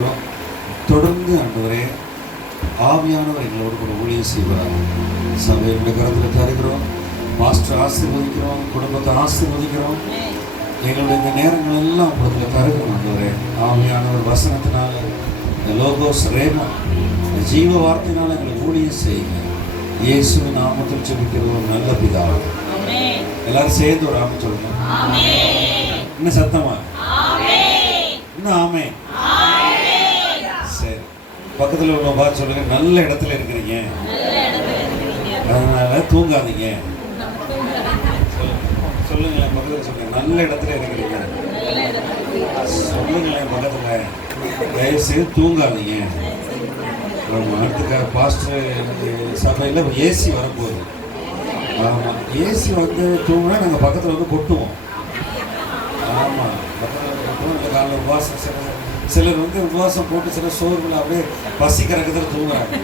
தொடர்ந்து ஆண்டவரே ஆவியானவர் எங்களோடு கூட ஊழியம் செய்வார். சபையுடைய கருத்தில் தருகிறோம், மாஸ்டர் ஆசீர்வதிக்கிறோம், குடும்பத்தை ஆசீர்வதிக்கிறோம். எங்களுடைய இந்த நேரங்கள் எல்லாம் உங்களுக்கு தருகிறோம் ஆண்டவரே. ஆவியானவர் வசனத்தினால, இந்த லோகோஸ் ரேமா, இந்த ஜீவ வார்த்தையினால எங்களுக்கு ஊழியம் செய்யுங்க. இயேசுவின் நாமத்தில் ஜெபிக்கிறோம் நல்ல பிதாவே. எல்லாரும் சேர்ந்து ஒரு ஆமென் சொல்லுங்க. இன்னும் சத்தமா, இன்னும் ஆமென். சரி, பக்கத்தில் உள்ள பார்த்து சொல்லுங்க, நல்ல இடத்துல இருக்கிறீங்க, அதனால தூங்காதீங்க. சொல்லுங்களேன், பக்கத்தில் சொல்லுங்க, நல்ல இடத்துல இருக்கிறீங்க. சொல்லுங்களேன் பக்கத்தில், தயவுசெய்து தூங்காதீங்க. அடுத்த பாஸ்டர் சபையில் ஏசி வரப்போகுது. ஆமாம், ஏசி வந்து தூங்கினா நாங்கள் பக்கத்தில் வந்து கொட்டுவோம். ஆமாம், பக்கத்தில் கொட்டுவோம். இந்த காலையில் உபவாசம், சிலர் வந்து உபவாசம் போட்டு சில சோர்வில் அப்படியே பசி கறக்கத்தில் தூங்குறாங்க.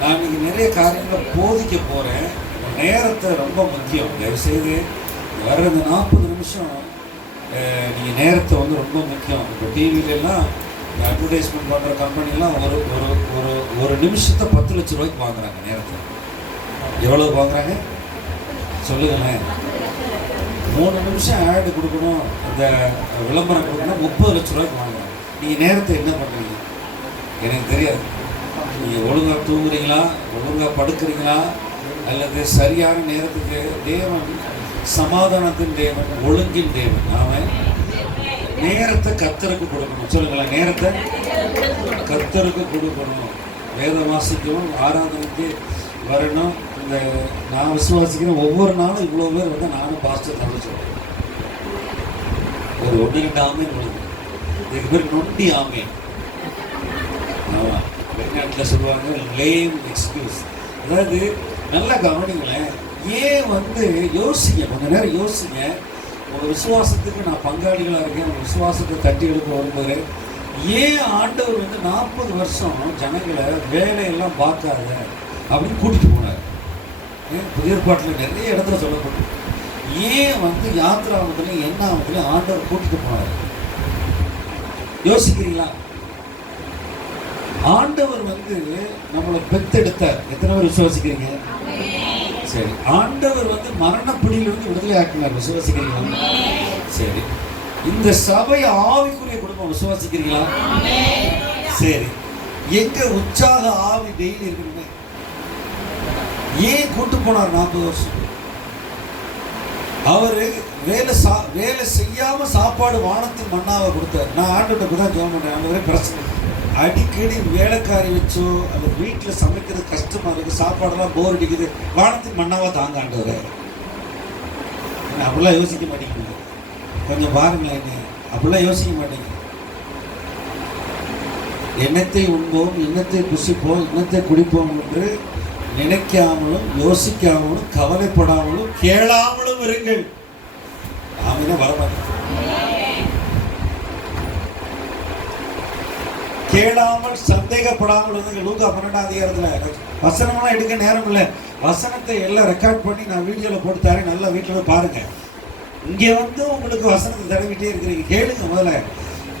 நான் இன்னைக்கு நிறைய காரியங்களை போதிக்க போகிறேன். நேரத்தை ரொம்ப முக்கியம். தயவுசெய்து வர்ற இந்த 40 நிமிஷம் நீங்கள் நேரத்தை வந்து ரொம்ப முக்கியம். இப்போ டிவிலெல்லாம் அட்வர்டைஸ்மெண்ட் பண்ணுற கம்பெனிலாம் ஒரு ஒரு ஒரு ஒரு நிமிஷத்தை 10 லட்ச ரூபாய்க்கு வாங்குறாங்க. நேரத்தை எவ்வளோ வாங்குறாங்க சொல்லுங்களேன். 3 நிமிஷம் ஆடு கொடுக்கணும், இந்த விளம்பரம் கொடுக்கணும், 30 லட்ச ரூபாய்க்கு வாங்குறாங்க. நீங்கள் நேரத்தை என்ன பண்ணுறீங்க எனக்கு தெரியாது. நீங்கள் ஒழுங்காக தூங்குறீங்களா, ஒழுங்காக படுக்கிறீங்களா, அல்லது சரியான நேரத்துக்கு? தேவன் சமாதானத்தின் தேவன், ஒழுங்கின் தேவன். அவன் நேரத்தை கர்த்தருக்கு கொடுக்கணும். சொல்லுங்களேன், நேரத்தை கர்த்தருக்கு கொடுக்கணும். வேதம் வாசிக்கவும் ஆராதனைக்கு வரணும். இந்த நான் விசுவாசிக்கிறேன், ஒவ்வொரு நாளும் இவ்வளோ பேர் வந்து நானும் பாஸ்டர் தமிழ் சொல்லுவேன். ஒரு 1-2 ஆமே கொடுக்கும். இதுக்கு பேர் நொண்டி ஆமே. ஆமாம், வெளிநாட்டில் சொல்லுவாங்க லேம் எக்ஸ்கியூஸ். அதாவது நல்லா கவனிங்களேன். ஏன் வந்து யோசிங்க, கொஞ்ச நேரம் யோசிங்க. உங்கள் விசுவாசத்துக்கு நான் பங்காளிகளாக இருக்கேன். உங்கள் விசுவாசத்தை தட்டி எடுக்க வரும்போது ஏன் ஆண்டவர் வந்து 40 வருஷம் ஜனங்களை வேலையெல்லாம் பார்க்காத அப்படின்னு கூட்டிகிட்டு போனார். புதிய ஏற்பாட்டில் நிறைய இடத்துல சொல்லப்பட்டு ஏன் வந்து யாத்திராவதுலையும் என்ன ஆகுதுலையும் ஆண்டவர் கூட்டிகிட்டு போனார் யோசிக்கிறீங்களா? ஆண்டவர் வந்து நம்மளை பெத்தெடுத்தார். எத்தனை பேர் விசுவாசிக்கிறீங்க? சரி, ஆண்டவர் வந்து மரணப்பிடியிலிருந்து விடுதலை ஆக்கினார். விசுவாசிக்கிறீங்களா? சரி, இந்த சபை ஆவிக்குரிய குடும்பம். விசுவாசிக்கிறீங்களா? சரி, எங்க உற்சாக ஆவி டெய்லி இருக்குங்க? ஏன் கூட்டு போனார் 40 வருஷம்? அவரு வேலை செய்யாம சாப்பாடு வானத்தின் மண்ணாவை கொடுத்தார். நான் ஆண்டவர்கிட்ட தான் ஜெபம் பண்றேன். ஆண்டவரே, பிரச்சனை அடிக்கடி வேலைக்காரி வச்சோ அல்லது வீட்டில் சமைக்கிறது கஷ்டமா இருக்கு, சாப்பாடெல்லாம் போர் அடிக்குது, வானத்தின் மண்ணாவா தாங்க ஆண்டவரே. அப்படிலாம் யோசிக்க மாட்டேங்குது. கொஞ்சம் பாருங்களேன், அப்படிலாம் யோசிக்க மாட்டேங்குது. எண்ணத்தை உண்போம், இன்னத்தை புசிப்போம், இன்னத்தை குடிப்போம் என்று நினைக்காமலும் யோசிக்காமலும் கவலைப்படாமலும் கேளாமலும் இருங்கள். ஆமீனா? வரமாட்டேன். கேளாமல் சந்தேகப்படாமல் இருந்துங்க. லூக்கா 12ஆம் அதிகாரத்தில் வசனமெல்லாம் எடுக்க நேரம் இல்லை. வசனத்தை எல்லாம் ரெக்கார்ட் பண்ணி நான் வீடியோவில் போட்டு தரேன். நல்லா வீட்டில் போய் பாருங்க. இங்கே வந்து உங்களுக்கு வசனத்தை தடவிட்டே இருக்கிறீங்க. கேளுங்க, முதல்ல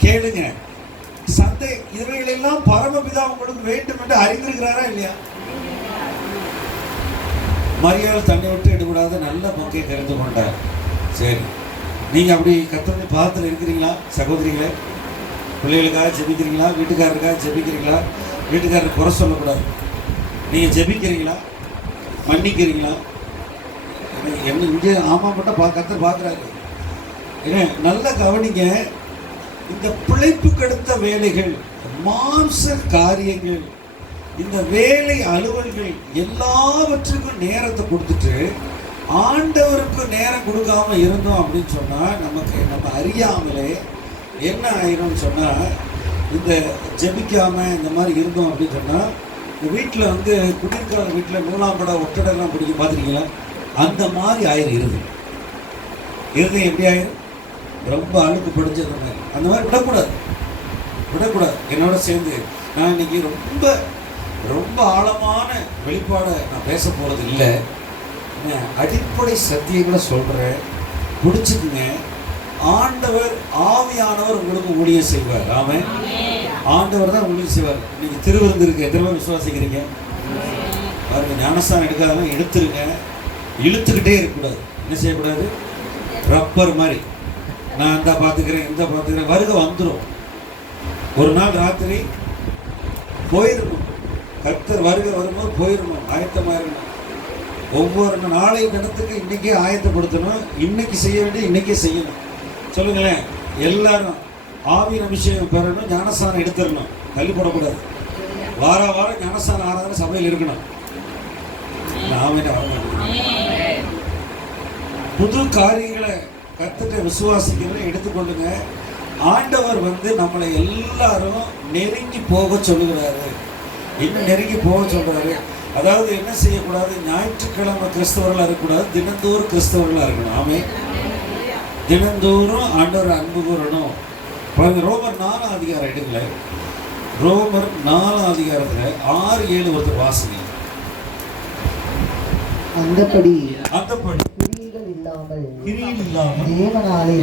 கேளுங்க. இவைகளெல்லாம் பரமபிதா உங்களுக்கு வேண்டும் என்று அறிந்திருக்கிறாரா இல்லையா? மரியாள் தண்ணி விட்டு எடுக்கூடாது, நல்ல பங்கை தெரிந்து கொண்டார். சரி, நீங்கள் அப்படி கர்த்தருடைய பாதத்தில் இருக்கிறீங்களா சகோதரிகளே? பிள்ளைகளுக்காக ஜெபிக்கிறீங்களா? வீட்டுக்காரருக்காக ஜெபிக்கிறீங்களா? வீட்டுக்காரர் குறை சொல்லக்கூடாது. நீங்கள் ஜெபிக்கிறீங்களா? மன்னிக்கிறீங்களா? என்ன இங்கே ஆமாப்பட்ட கர்த்தர் பார்க்குறாரு. ஏன்னா நல்லா கவனிங்க. இந்த பிழைப்புக்கு அடுத்த வேலைகள், மாம்ச காரியங்கள், இந்த வேலை அலுவல்கள் எல்லாவற்றுக்கும் நேரத்தை கொடுத்துட்டு ஆண்டவருக்கு நேரம் கொடுக்காம இருந்தோம் அப்படின்னு சொன்னால் நம்ம அறியாமலே என்ன ஆயிடும்னு சொன்னால், இந்த ஜெபிக்காமல் இந்த மாதிரி இருந்தோம் அப்படின்னு சொன்னால், இந்த வீட்டில் வந்து குடியிருக்கிற வீட்டில் 1ஆம் படம் ஒட்டடெல்லாம் பிடிக்க பார்த்துருக்கீங்களா? அந்த மாதிரி ஆயிரும் இருதயம். எப்படி ஆயிரும்? ரொம்ப அழுக்கு படிச்சது மாதிரி. அந்த மாதிரி விடக்கூடாது. என்னோட சேர்ந்து நான் இன்னைக்கு ரொம்ப ஆழமான வெளிப்பாடை நான் பேச போகிறது இல்லை. அடிப்படை சத்தியங்களை சொல்கிறேன், பிடிச்சிக்குங்க. ஆண்டவர் ஆவியானவர் உங்களுக்கு ஊழியம் செய்வார். ஆமென். ஆண்டவர் தான் உங்களுக்கு செய்வார். இன்னைக்கு திருவிருந்து இருக்கு, எத்தனை பேர் விசுவாசிக்கிறீங்க? பாருங்க, ஞானஸ்தானம் எடுக்காதவங்க எடுத்துருங்க. இழுத்துக்கிட்டே இருக்கக்கூடாது. என்ன செய்யக்கூடாது? ரப்பர் மாதிரி நான் இந்த பார்த்துக்கிறேன் இந்த பார்த்துக்கிறேன், வருகை வந்துடும். ஒரு நாள் ராத்திரி போயிடணும். கர்த்தர் வருகை வரும்போது போயிடணும், ஆயத்தமாக இருக்கணும். ஒவ்வொரு நாளைய தினத்துக்கு இன்னைக்கே ஆயத்தப்படுத்தணும். இன்னைக்கு செய்ய வேண்டிய இன்னைக்கே செய்யணும். சொல்லுங்களேன், எல்லாரும் ஆவியின் அபிஷேகம் பெறணும், ஞானஸ்தானம் எடுத்துடணும், தள்ளி போடக்கூடாது. வார வாரம் ஞானஸ்தானம் ஆராதனை சபையில் இருக்கணும். நாம புது காரியங்களை கர்த்தரை விசுவாசிக்கிறத எடுத்துக்கொள்ளுங்க. ஆண்டவர் நம்மளை எல்லாரும் நெருங்கி போக சொல்லுகிறாரு. இன்னும் நெருங்கி போக சொல்றாரு. அதாவது என்ன செய்யக்கூடாது? ஞாயிற்றுக்கிழமை கிறிஸ்தவர்களாக இருக்கக்கூடாது, தினந்தோறும் கிறிஸ்தவர்களாக இருக்கணும். ஆமே, தினந்தோறும் ஆண்டவர் அன்பு கூறணும். பாருங்க, ரோமர் 4 அதிகாரம் எடுங்களேன். ரோமர் 4 அதிகாரத்தில் 6-7 ஒருத்தர் வாசிங்க. அந்தப்படி கிரியைகள் இல்லாமல் தேவனாலே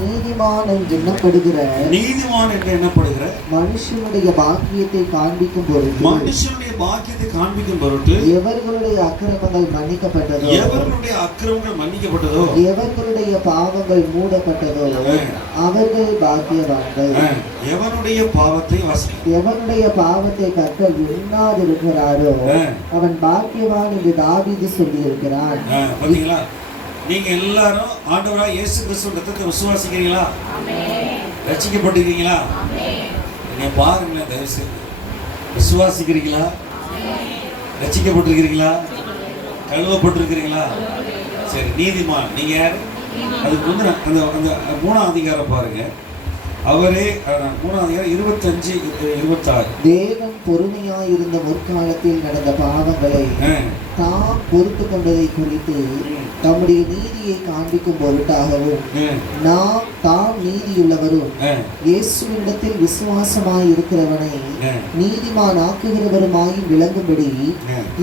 நீதிமான் என்று எண்ணப்படுகிற மனுஷனுடைய பாக்கியத்தை காண்பிக்கும் பொருட்டு எவர்களுடைய அக்கிரமங்கள் மன்னிக்கப்பட்டதோ எவர்களுடைய பாவங்கள் மூடப்பட்டதோ அவர்கள் பாக்கியவான்கள். எவனுடைய பாவத்தை கர்த்தர் எண்ணாதிருக்கிறாரோ அவன் பாக்கியவான் என்று தாவீது சொல்லி இருக்கிறான். பாத்தீங்களா? நீங்க எல்லாரும் ஆண்டவராக இயேசு கிறிஸ்துவின் ரத்தத்தை விசுவாசிக்கிறீங்களா? ரட்சிக்கப்பட்டிருக்கீங்களா? நீங்க பாருங்களேன், தயவு செய்து விசுவாசிக்கிறீங்களா? ரட்சிக்கப்பட்டிருக்கிறீங்களா? கழுவப்பட்டிருக்கிறீங்களா? சரி, நீதிமான் நீங்க யாரு? அதுக்கு வந்து அந்த 3ஆம் அதிகாரம் பாருங்க. அவரே 3ஆம் அதிகாரம் 25-26. தேவன் பொறுமையாயிருந்த முற்காலத்தில் நடந்த பாவங்களை தாம் பொறுத்து கொண்டதை குறித்து தம்முடைய நீதியை காண்பிக்கும் பொருட்டாகவும் நாம் தாம் நீதியுள்ளவரும் இயேசுவினிடத்தில் விசுவாசமாய் இருக்கிறவனை நீதிமான் ஆக்குகிறவருமாய் விளங்கும்படி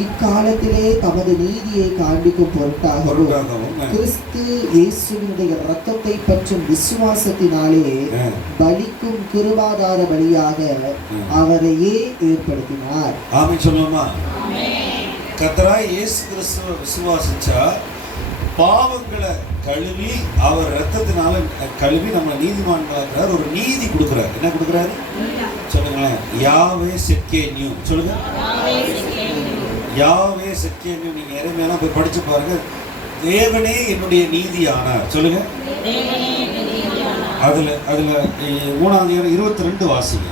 இக்காலத்திலே தமது நீதியை காண்பிக்கும் பொருட்டாகவும் கிறிஸ்து இயேசுவினுடைய இரத்தத்தை பற்றும் விசுவாசத்தினாலே பலிக்கும் கிருபாதார பலியாக அவரையே ஏற்படுத்தினார். ஆமென் சொல்லுமா? கர்த்தராய் இயேசு கிறிஸ்துவை விசுவாசிச்சா பாவங்களை கழுவி அவர் ரத்தத்தினால கழுவி நம்மளை நீதிமான்களாக்குறார். ஒரு நீதி கொடுக்குறாரு. என்ன கொடுக்குறாரு சொல்லுங்களேன்? யாவே செக்கேன்யூ. சொல்லுங்க, யாவே செக்கேன்யூ. நீங்க எரேமியாலாம் போய் படிச்சு பாருங்க. தேவனே என்னுடைய நீதி ஆனார். சொல்லுங்க, அதுல 3ஆம் அதிகாரம் 22 வாசிங்க.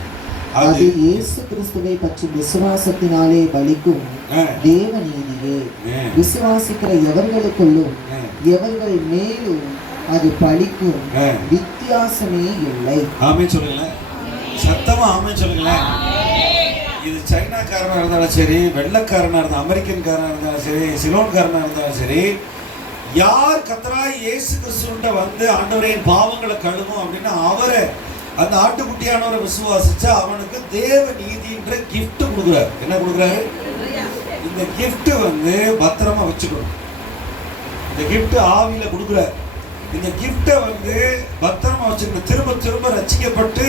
அது இயேசு கிறிஸ்துவை பற்றி விசுவாசத்தினாலே பலிக்கும் தேவ நீதியே. விசுவாசிக்கிற எவர்களுக்குள்ளும் எவர்கள் மேலும் அது பலிக்கும் வித்தியாசமே இல்லை. ஆமென் சொல்லுங்களேன், சத்தமா ஆமென் சொல்லுங்களேன். இது சைனாக்காரனா இருந்தாலும் சரி, வெள்ளக்காரனா இருந்தாலும், அமெரிக்கன்காரனா இருந்தாலும் சரி, சிலோன்காரனா இருந்தாலும் சரி, யார் கர்த்தராய் இயேசு கிறிஸ்துவிட்ட வந்து ஆண்டவரின் பாவங்களை கழுவும் அப்படின்னா அவரை, அந்த ஆட்டுக்குட்டியானவரை விசுவாசிச்சா அவனுக்கு தேவ நீதின்ற கிஃப்ட் கொடுக்குறாரு. என்ன கொடுக்குறாரு? இந்த கிஃப்ட் பத்திரமா வச்சுக்கணும். இந்த கிஃப்ட் ஆவியில கொடுக்குறாரு. இந்த கிஃப்டை பத்திரமா வச்சுக்கணும். திரும்ப திரும்ப ரட்சிக்கப்பட்டு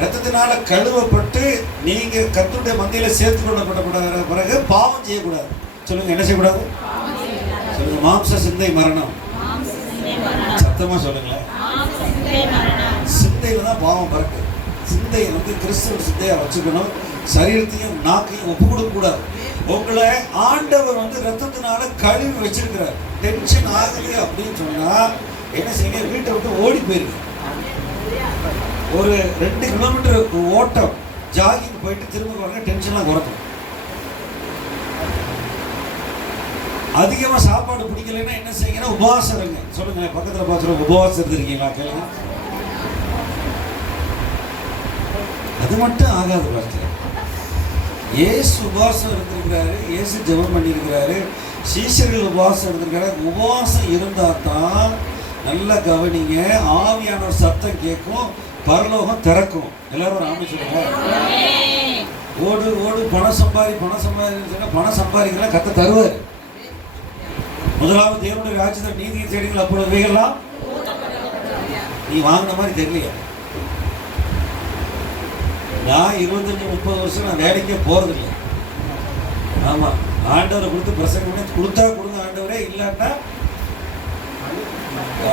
ரத்தத்தினால கழுவப்பட்டு நீங்க கர்த்தருடைய மந்தையில சேர்த்து கொள்ளப்பட்ட பிறகு பாவம் செய்யக்கூடாது. சொல்லுங்க, என்ன செய்யக்கூடாது? சொல்லுங்க, மாம்ச சிந்தை மரணம். சத்தமா சொல்லுங்களேன். சிந்தையில தான் பாவம் பிறகு. சிந்தையை கிறிஸ்துவ சிந்தையா வச்சுக்கணும். சரீரத்தையும் நாக்கையும் ஒப்பு கொடுக்க கூடாது. உங்களை ஆண்டவர் ரத்தத்தினால கழுவி வச்சிருக்கிறார். டென்ஷன் ஆகுது அப்படின்னு சொன்னா என்ன செய்யுங்க? வீட்டை விட்டு ஓடி போயிருக்கு. ஒரு 2 கிலோமீட்டர் ஓட்டம் ஜாகிங் போயிட்டு திரும்ப வாங்க, டென்ஷன்லாம் குறைக்கும். அதிகமாக சாப்பாடு பிடிக்கலைன்னா என்ன செய்யுங்கன்னா உபவாசம் இருங்க. சொல்லுங்க, பக்கத்தில் பார்த்து உபவாசம் இருந்திருக்கீங்களா? கேளுங்க. அது மட்டும் ஆகாது. பார்த்து ஏசு உபவாசம் இருந்திருக்கிறாரு, ஏசு ஜெபம் பண்ணியிருக்கிறாரு, சீஷர்கள் உபவாசம் இருந்திருக்கிறாரு. உபவாசம் இருந்தால் தான் நல்லா கவனிங்க, ஆவியான ஒரு சத்தம் கேட்கும், பரலோகம் திறக்கும். எல்லாரும் ஒரு ஆமை சொல்லுங்க. ஓடு ஓடு பணம் சம்பாதின்னு சொன்னா பணம் சம்பாதிக்கலாம் கத்த தருவார். முதலாவது தேவனுடைய ராஜ்யத்தை நீதியை தேடிங்கள், அப்பொழுது இவைகள்லாம் நீ வாங்கின மாதிரி தெரியலையா? நான் 25-30 வருஷம் நான் வேலைக்கே போகிறதில்லை. ஆமாம், ஆண்டவரை கொடுத்து பிரசங்கம் பண்ணி கொடுத்தா கொடுங்க ஆண்டவரே, இல்லாட்டா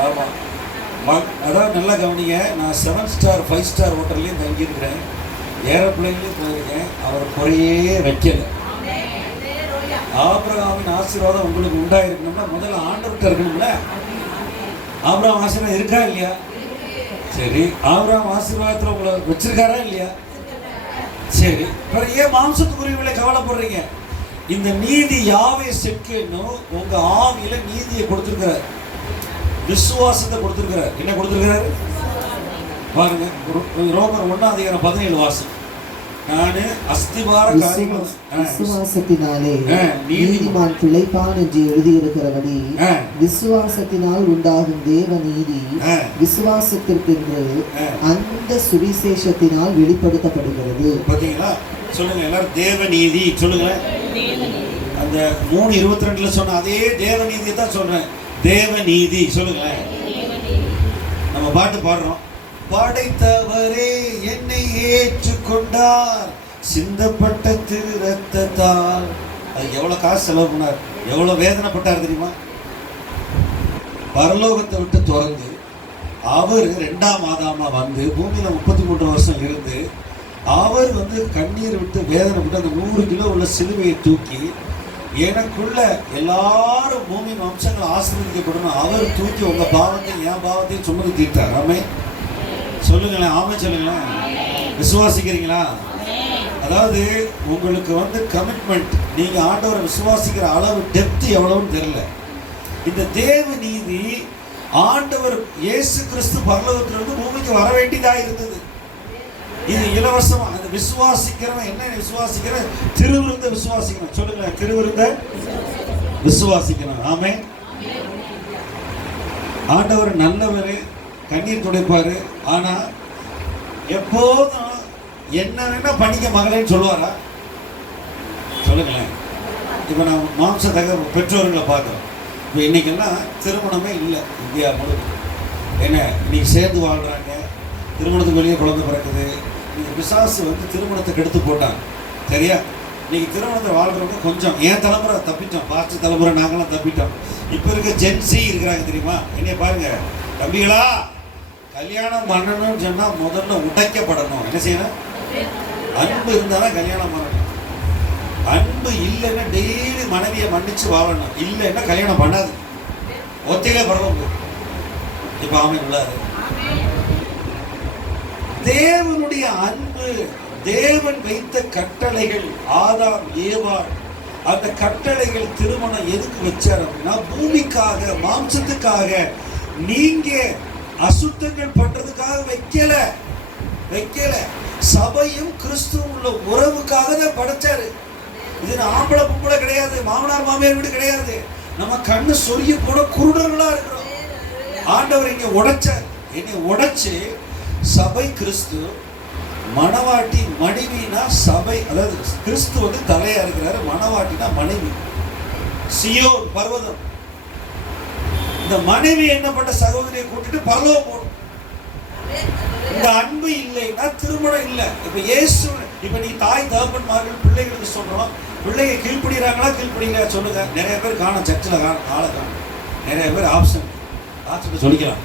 ஆமாம். அதான் நல்லா கவனிங்க. நான் 7 ஸ்டார் 5 ஸ்டார் ஹோட்டல்லையும் தங்கியிருக்கிறேன், ஏரோப்ளைன்லேயும் போயிருக்கேன். அவர் குறையே வைக்கலை. ஆபிரகாமின் ஆசீர்வாதம் உங்களுக்கு உண்டாயிருக்கணும்னா முதல்ல ஆண்டவர்கிட்ட இருக்கணும்ல. ஆபிரகாம் ஆசீர்வாதம் இருக்கா இல்லையா? சரி, ஆபிரகாம் ஆசீர்வாதத்தில் உங்களை வச்சிருக்காரா இல்லையா? சரி, பிறகு ஏன் மாம்சத்துக்குரியவங்களை கவலைப்படுறீங்க? இந்த நீதி யாவே செட்கேன்னு உங்க ஆவியில நீதியை கொடுத்துருக்கிறார், விசுவாசத்தை கொடுத்துருக்கிறார். என்ன கொடுத்துருக்கிறாரு பாருங்க. ரோமர் 1:17 வாசம். நானு அஸ்திவார காரியங்கள் விசுவாசத்தினாலே நீதிமான் பிழைப்பான் என்று எழுதியிருக்கிறபடி விசுவாசத்தினால் உண்டாகும் தேவ நீதி விசுவாசத்திற்கென்று அந்த சுவிசேஷத்தினால் வெளிப்படுத்தப்படுகிறது. பாத்தீங்களா? சொல்லுங்க எல்லாரும், தேவ நீதி சொல்லுங்க. அந்த 3:22 சொன்ன அதே தேவ நீதியை தான் சொல்றேன். தேவ நீதி சொல்லுங்க. நம்ம பாட்டு பாடுறோம். படைத்தவரே என்னை ஏற்றுக்கொண்டார் சிந்தப்பட்ட திரு ரத்தத்தால். அது எவ்வளவு காசு செலவு பண்ணார், எவ்வளவு வேதனைப்பட்டார் தெரியுமா? பரலோகத்தை விட்டு திறந்து அவர் 2ஆம் ஆதாமா வந்து பூமியில 33 வருஷம் இருந்து அவர் வந்து கண்ணீர் விட்டு வேதனைப்பட்டு அந்த 100 கிலோ உள்ள சிலுவையை தூக்கி எனக்குள்ள எல்லாரும் பூமியின் வம்சங்கள் ஆசீர்வதிக்கப்படணும் அவர் தூக்கி உங்க பாவத்தையும் என் பாவத்தையும் சுமந்து தீர்த்தார். ஆமே சொல்லுங்களேன், ஆமே சொல்லுங்களேன். விசுவாசிக்கிறீங்களா? அதாவது உங்களுக்கு வந்து கமிட்மெண்ட், நீங்க ஆண்டவரை விசுவாசிக்கிற அளவு டெப்த் எவ்வளவுன்னு தெரியல. இந்த தேவ நீதி ஆண்டவர் இயேசு கிறிஸ்து பரலோகத்திலிருந்து பூமிக்கு வர வேண்டியதா இருந்தது. இது இலவசமா. அந்த விசுவாசிக்கிறவன் என்ன விசுவாசிக்கிற? திருவிருந்த விசுவாசிக்கணும். சொல்லுங்க, திருவிருந்த விசுவாசிக்கணும். ஆமே. ஆண்டவர் நல்லவர், கண்ணீர் துடைப்பாரு. ஆனா எப்போதும் என்ன வேணா பண்ணிக்க மகளேன்னு சொல்லுவாரா? சொல்லுங்களேன். இப்போ நான் மாம்சத்தக பெற்றோர்களை பார்க்குறோம். இப்போ இன்னைக்கெல்லாம் திருமணமே இல்லை இந்தியா முழுக்க. என்ன இன்னைக்கு சேர்ந்து வாழ்கிறாங்க, திருமணத்துக்கு வெளியே குழந்தை பிறக்குது. இன்னைக்கு பிசாசு வந்து திருமணத்தை கெடுத்து போட்டாங்க. சரியா? இன்னைக்கு திருமணத்தை வாழ்கிறவங்க கொஞ்சம் என் தலைமுறை தப்பிட்டோம், பாஸ்ட் தலைமுறை நாங்களாம் தப்பிட்டோம். இப்போ இருக்க ஜென்சி இருக்கிறாங்க தெரியுமா? என்னைய பாருங்க தம்பிகளா, கல்யாணம் பண்ணணும்னு சொன்னால் முதல்ல உடைக்கப்படணும். என்ன செய்யணும்? அன்பு இருந்தாலும் கல்யாணம் பண்ணணும். அன்பு இல்லைன்னா டெய்லி மனைவியை மன்னிச்சு வாழணும். இல்லைன்னா கல்யாணம் பண்ணாது, ஒத்தையில பரவாயில்ல. இப்போ ஆமை உள்ளாரு. தேவனுடைய அன்பு, தேவன் வைத்த கட்டளைகள், ஆதாம் ஏவாள், அந்த கட்டளைகள் திருமணம் எதுக்கு வச்சார் அப்படின்னா பூமிக்காக, மாம்சத்துக்காக, நீங்க அசுத்தங்கள் பண்றதுக்காக வைக்கல. சபையும் கிறிஸ்துவும் உள்ள உறவுக்காக தான் படைச்சாரு. இது ஆம்பளை பொம்பளை கிடையாது, மாமனார் மாமியார் வீடு கிடையாது. நம்ம கண்ணு சொரிய கூட குருடர்களா இருக்கிறோம். ஆண்டவர் இங்க உடைச்சார். என்னை உடைச்சு சபை கிறிஸ்து, மணவாட்டி மனைவினா சபை. அதாவது கிறிஸ்து வந்து தலையா இருக்கிறாரு, மணவாட்டினா மனைவி. சியோன் பர்வதம். இந்த மனைவி என்ன பண்ண? சகோதரியை கூட்டிட்டு பரலோகம் போகணும். இந்த அன்பு இல்லைன்னா திருமணம் இல்லை. இப்ப இயேசு, இப்ப நீ தாய் தகப்பன்மார்கள் பிள்ளைகளுக்கு சொல்றோம், பிள்ளைங்க கீழ்படுகிறாங்களா கீழ்படுகிறா சொல்லுங்க. நிறைய பேர் காணும், சர்ச்சில் காணும், ஆளை காணும். நிறைய பேர் ஆப்ஷன் சொல்லிக்கலாம்.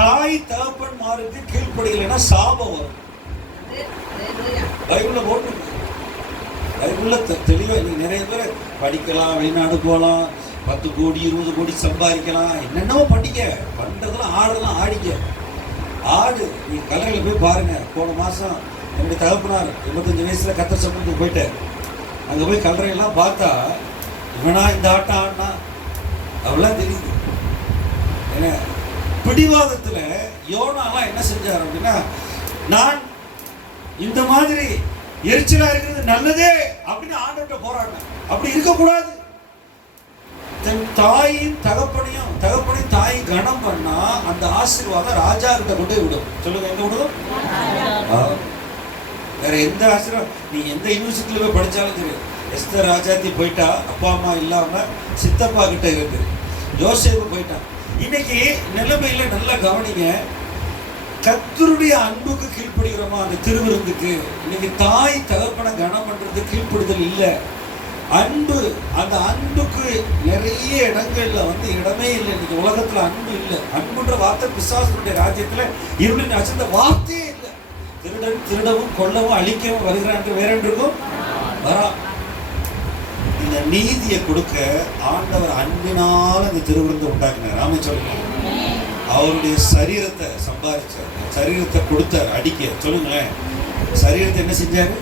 தாய் தகப்பன்மாருக்கு கீழ்படுகிறா சாபம் வரும். பைபிள்ல போட்டு, பைபிள்ல தெளிவா. நீங்க நிறைய பேர் படிக்கலாம், வெளிநாடு போகலாம், 10 கோடி 20 கோடி சம்பாதிக்கலாம், என்னென்னவோ பண்ணிக்க. பண்றதெல்லாம் ஆடெல்லாம் ஆடிக்க. ஆடு. நீ கல்லறையில் போய் பாருங்க. போன மாசம் என்னுடைய தகப்பனார் 85 வயசுல கத்தர் சம்பளத்துக்கு போயிட்டேன். அங்கே போய் கல்லறையெல்லாம் பார்த்தா இவனா இந்த ஆட்டம் ஆடினா அவெல்லாம் தெரியுது. ஏன்னா பிடிவாதத்தில் யோனாலாம் என்ன செஞ்சார் அப்படின்னா, நான் இந்த மாதிரி எரிச்சலா இருக்கிறது நல்லதே அப்படின்னு ஆண்டவர்கிட்ட போராடினேன். அப்படி இருக்கக்கூடாது. தன் தாயின் தகப்பனையும் தாய் கணம் பண்ணா அந்த ஆசீர்வாதம் ராஜா கிட்ட கொண்டு விடும். சொல்லுங்க, எங்க விடும்? வேற எந்த ஆசீர்வாதம்? நீ எந்த யூனிவர்சிட்டியில போய் படிச்சாலும் சரி, எஸ்தர் ராஜாத்தி போயிட்டா, அப்பா அம்மா இல்லாம சித்தப்பா கிட்ட இருக்கு. யோசேப்பு போயிட்டான். இன்னைக்கு நிலைமையில நல்லா கவனிங்க. கர்த்தருடைய அன்புக்கு கீழ்ப்படுகிறோமா? அந்த திருவிருந்துக்கு இன்னைக்கு தாய் தகப்பனை கனம் பண்றது கீழ்ப்படுதல் இல்லை. அன்பு, அந்த அன்புக்கு நிறைய இடங்கள்ல இடமே இல்லை. இன்னைக்கு உலகத்துல அன்பு இல்லை. அன்புன்ற வார்த்தை பிசாசுடைய ராஜ்யத்துல இருளின் அச்சந்த வார்த்தையே இல்லை. திருடன் திருடவும் கொல்லவும் அழிக்கவும் வருகிறான் வேற இருக்கும் வரா. இந்த நீதியை கொடுக்க ஆண்டவர் அன்பினால் அந்த திருவிருந்து உண்டாக்குனார். ஆமென் சொல்லுங்க. அவருடைய சரீரத்தை சம்பாதிச்சார், சரீரத்தை கொடுத்தார் அடிக்க. சொல்லுங்களேன், சரீரத்தை என்ன செஞ்சாரு?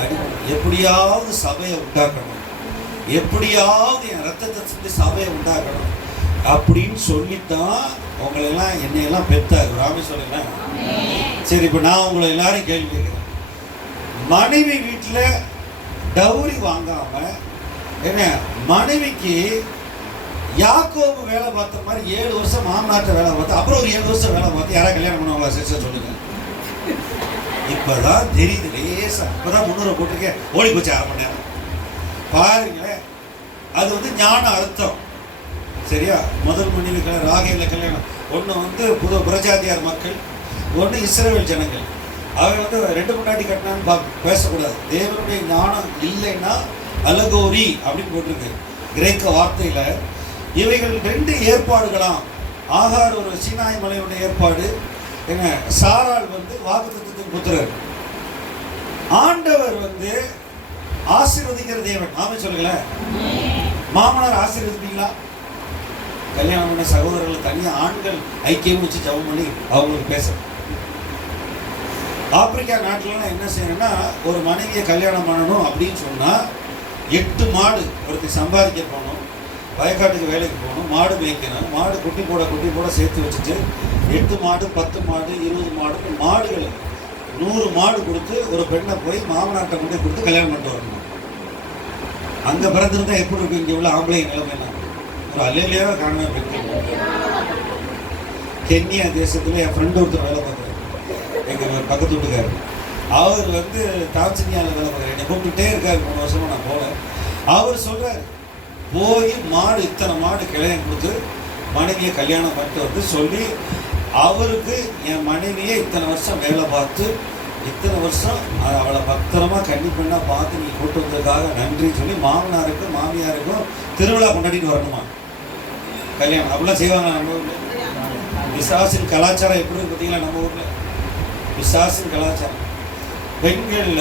அடி. எப்படியாவது சபையை உண்டாக்கணும், எப்படியாவது என் ரத்தத்தை செஞ்சு சபையை உண்டாக்கணும் அப்படின்னு சொல்லித்தான் உங்களெல்லாம் என்னையெல்லாம் பெற்றார். ராமே சொல்லுங்க. சரி, இப்போ நான் உங்களை எல்லாரும் கேள்வி கேட்கிறேன். மனைவி வீட்டில் டவுரி வாங்காம என்ன மனைவிக்கு யாக்கோபு வேலை பார்த்த மாதிரி 7 வருஷம் மாமனாட்ட வேலை பார்த்து அப்புறம் ஒரு 7 வருஷம் வேலை பார்த்து யாராவது கல்யாணம் பண்ணுவாங்களா? சிஸ்டர் சொல்லுங்க. இப்பதான் தெரியுது லேசா. இப்பதான் 300 போட்டிருக்கேன், ஓடி போச்சு 1/2 மணி நேரம். பாருங்களேன், அது ஞான அர்த்தம். சரியா? முதல் மனைவி ராகேல கல்யாணம். ஒன்று புது புரஜாதியார் மக்கள், ஒன்று இஸ்ரவேல் ஜனங்கள். அவங்க 2 முன்னாடி கட்டினான்னு பேசக்கூடாது. தேவனுடைய ஞானம் இல்லைன்னா அலகோரி அப்படின்னு போட்டிருக்கு கிரேக்க வார்த்தையில. இவைகள் 2 ஏற்பாடுகளாம். ஆகார் ஒரு சீனாய் மலையுடைய ஏற்பாடு, என்ன சாராள் வாக்குத்தத்தத்தின் புத்திரர். ஆண்டவர் ஆசீர்வதிக்கிற தேவன். ஆமென் சொல்லுங்களேன். மாமனார் ஆசீர்வதிப்பீங்களா? கல்யாணம் பண்ண சகோதரர்கள் தனியா ஆண்கள் ஐக்கியம் வச்சு ஜெபம் பண்ணி அவங்களுக்கு பேச. ஆப்பிரிக்கா நாட்டிலலாம் என்ன செய்யணும்னா, ஒரு மனைவியை கல்யாணம் பண்ணணும் அப்படின்னு சொன்னா 8 மாடு ஒருத்தி சம்பாதிக்க போகணும், வயக்காட்டுக்கு வேலைக்கு போகணும், மாடு மேய்க்கணும், மாடு குட்டி போட சேர்த்து வச்சுட்டு 8 மாடு 10 மாடு 20 மாடு மாடுகள் 100 மாடு கொடுத்து ஒரு பெண்ணை போய் மாமனாட்டை கொண்டு கொடுத்து கல்யாணம் பண்ணிட்டு வரணும். அங்கே பிறந்திருந்தா எப்படி இருக்கும் இங்கே உள்ள ஆம்பளை நிலைமைனா? ஒரு அல்லையிலேயே காணவே பெற்று. கென்யா தேசத்தில் என் ஃப்ரெண்டு ஒருத்தர் வேலை பார்க்குறாரு, எங்கள் பக்கத்து வீட்டுக்காரு. அவர் டான்சனியாவில் வேலை பார்க்குறாரு. என்னை கூப்பிட்டுட்டே இருக்காரு, 3 வருஷமாக நான் போகல. அவர் சொல்கிறார், போய் மாடு இத்தனை மாடு கிளையம் கொடுத்து மனைவியை கல்யாணம் பண்ணிட்டு சொல்லி அவருக்கு என் மனைவியை இத்தனை வருஷம் வேலை பார்த்து இத்தனை வருஷம் அவளை பத்திரமா கன்னி பெண்ணா பார்த்து நீ கூட்டு வந்ததுக்காக நன்றி சொல்லி மாமனாருக்கும் மாமியாருக்கும் திருவிழா கொண்டாடிட்டு வரணுமா கல்யாணம். அப்படிலாம் செய்வாங்க நம்ம ஊரில். பிசாசின் கலாச்சாரம் எப்படி பார்த்தீங்களா? நம்ம ஊரில் பிசாசின் கலாச்சாரம். பெண்கள்ல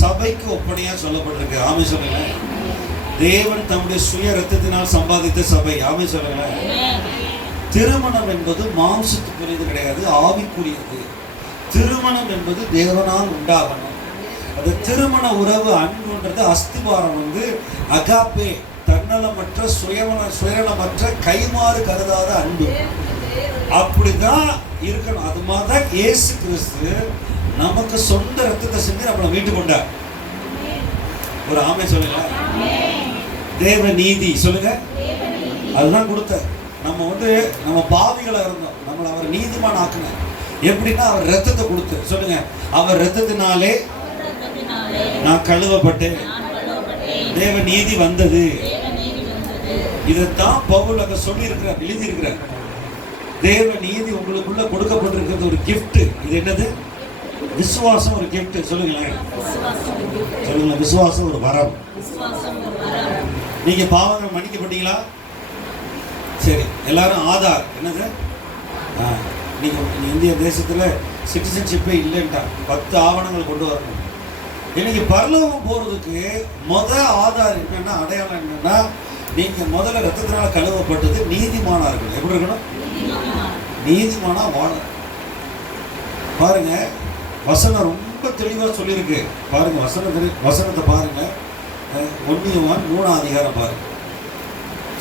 சபைக்கு ஒப்பனையாக சொல்லப்பட்டிருக்கு. ஆமென் சொல்லுங்க. தேவன் தம்முடைய சுய ரத்தத்தினால் சம்பாதித்த சபை. ஆமென் சொல்லுங்க. திருமணம் என்பது மாம்சத்துக்குரியது கிடையாது, ஆவிக்குரியது. திருமணம் என்பது தேவனால் உண்டாகணும். அந்த திருமண உறவு அன்புன்றது அஸ்திபாரம் அகாப்பே, தன்னலமற்ற சுயநலமற்ற கைமாறு கருதாத அன்பு. அப்படிதான் இருக்கணும். அது மாதிரிதான் இயேசு கிறிஸ்து நமக்கு சொந்த ரத்தத்தை செஞ்சு நம்மளை மீட்டு கொண்டார். ஒரு ஆமென் சொல்லுங்க. தேவ நீதி சொல்லுங்க. அதுதான் கொடுத்த. நம்ம நம்ம பாவிகளா இருந்தோம், நம்மளை அவர் நீதிமான் ஆக்குனார். எப்படின்னா அவர் ரத்தத்தை கொடுத்து சொல்லுங்க. அவர் ரத்தத்தினாலே நான் கழுவப்பட்டேன், தேவ நீதி வந்தது. இதைத்தான் பவுல் அங்க சொல்லி இருக்கிறார், எழுதி இருக்கிறார். தேவ நீதி உங்களுக்குள்ள கொடுக்கப்பட்டிருக்கிறது ஒரு கிஃப்ட். இது என்னது? விசுவாசம் ஒரு கிஃப்ட். சொல்லுங்களேன். சொல்லுங்களேன். விசுவாசம் ஒரு வரம். நீங்க பாவங்கள் மன்னிக்கப்பட்டீங்களா? சரி, எல்லாரும் ஆதார் என்னது? நீங்க இந்திய தேசத்துல சிட்டிசன்ஷிப்பே இல்லைன்ட்டா 10 ஆவணங்கள் கொண்டு வரணும். இன்னைக்கு பரலோகம் போறதுக்கு ஆதார் என்னன்னா, அடையாளம் என்னன்னா, நீங்க முதல்ல ரத்தத்தினால கழுவப்பட்டது நீதிமானா இருக்கணும். எப்படி இருக்கணும்? நீதிமானா வாழணும். பாருங்க, வசனம் ரொம்ப தெளிவா சொல்லியிருக்கு. பாருங்க, வசனத்தை பாருங்க. 1 யோவான் 3ஆம் அதிகாரம் பாருங்க.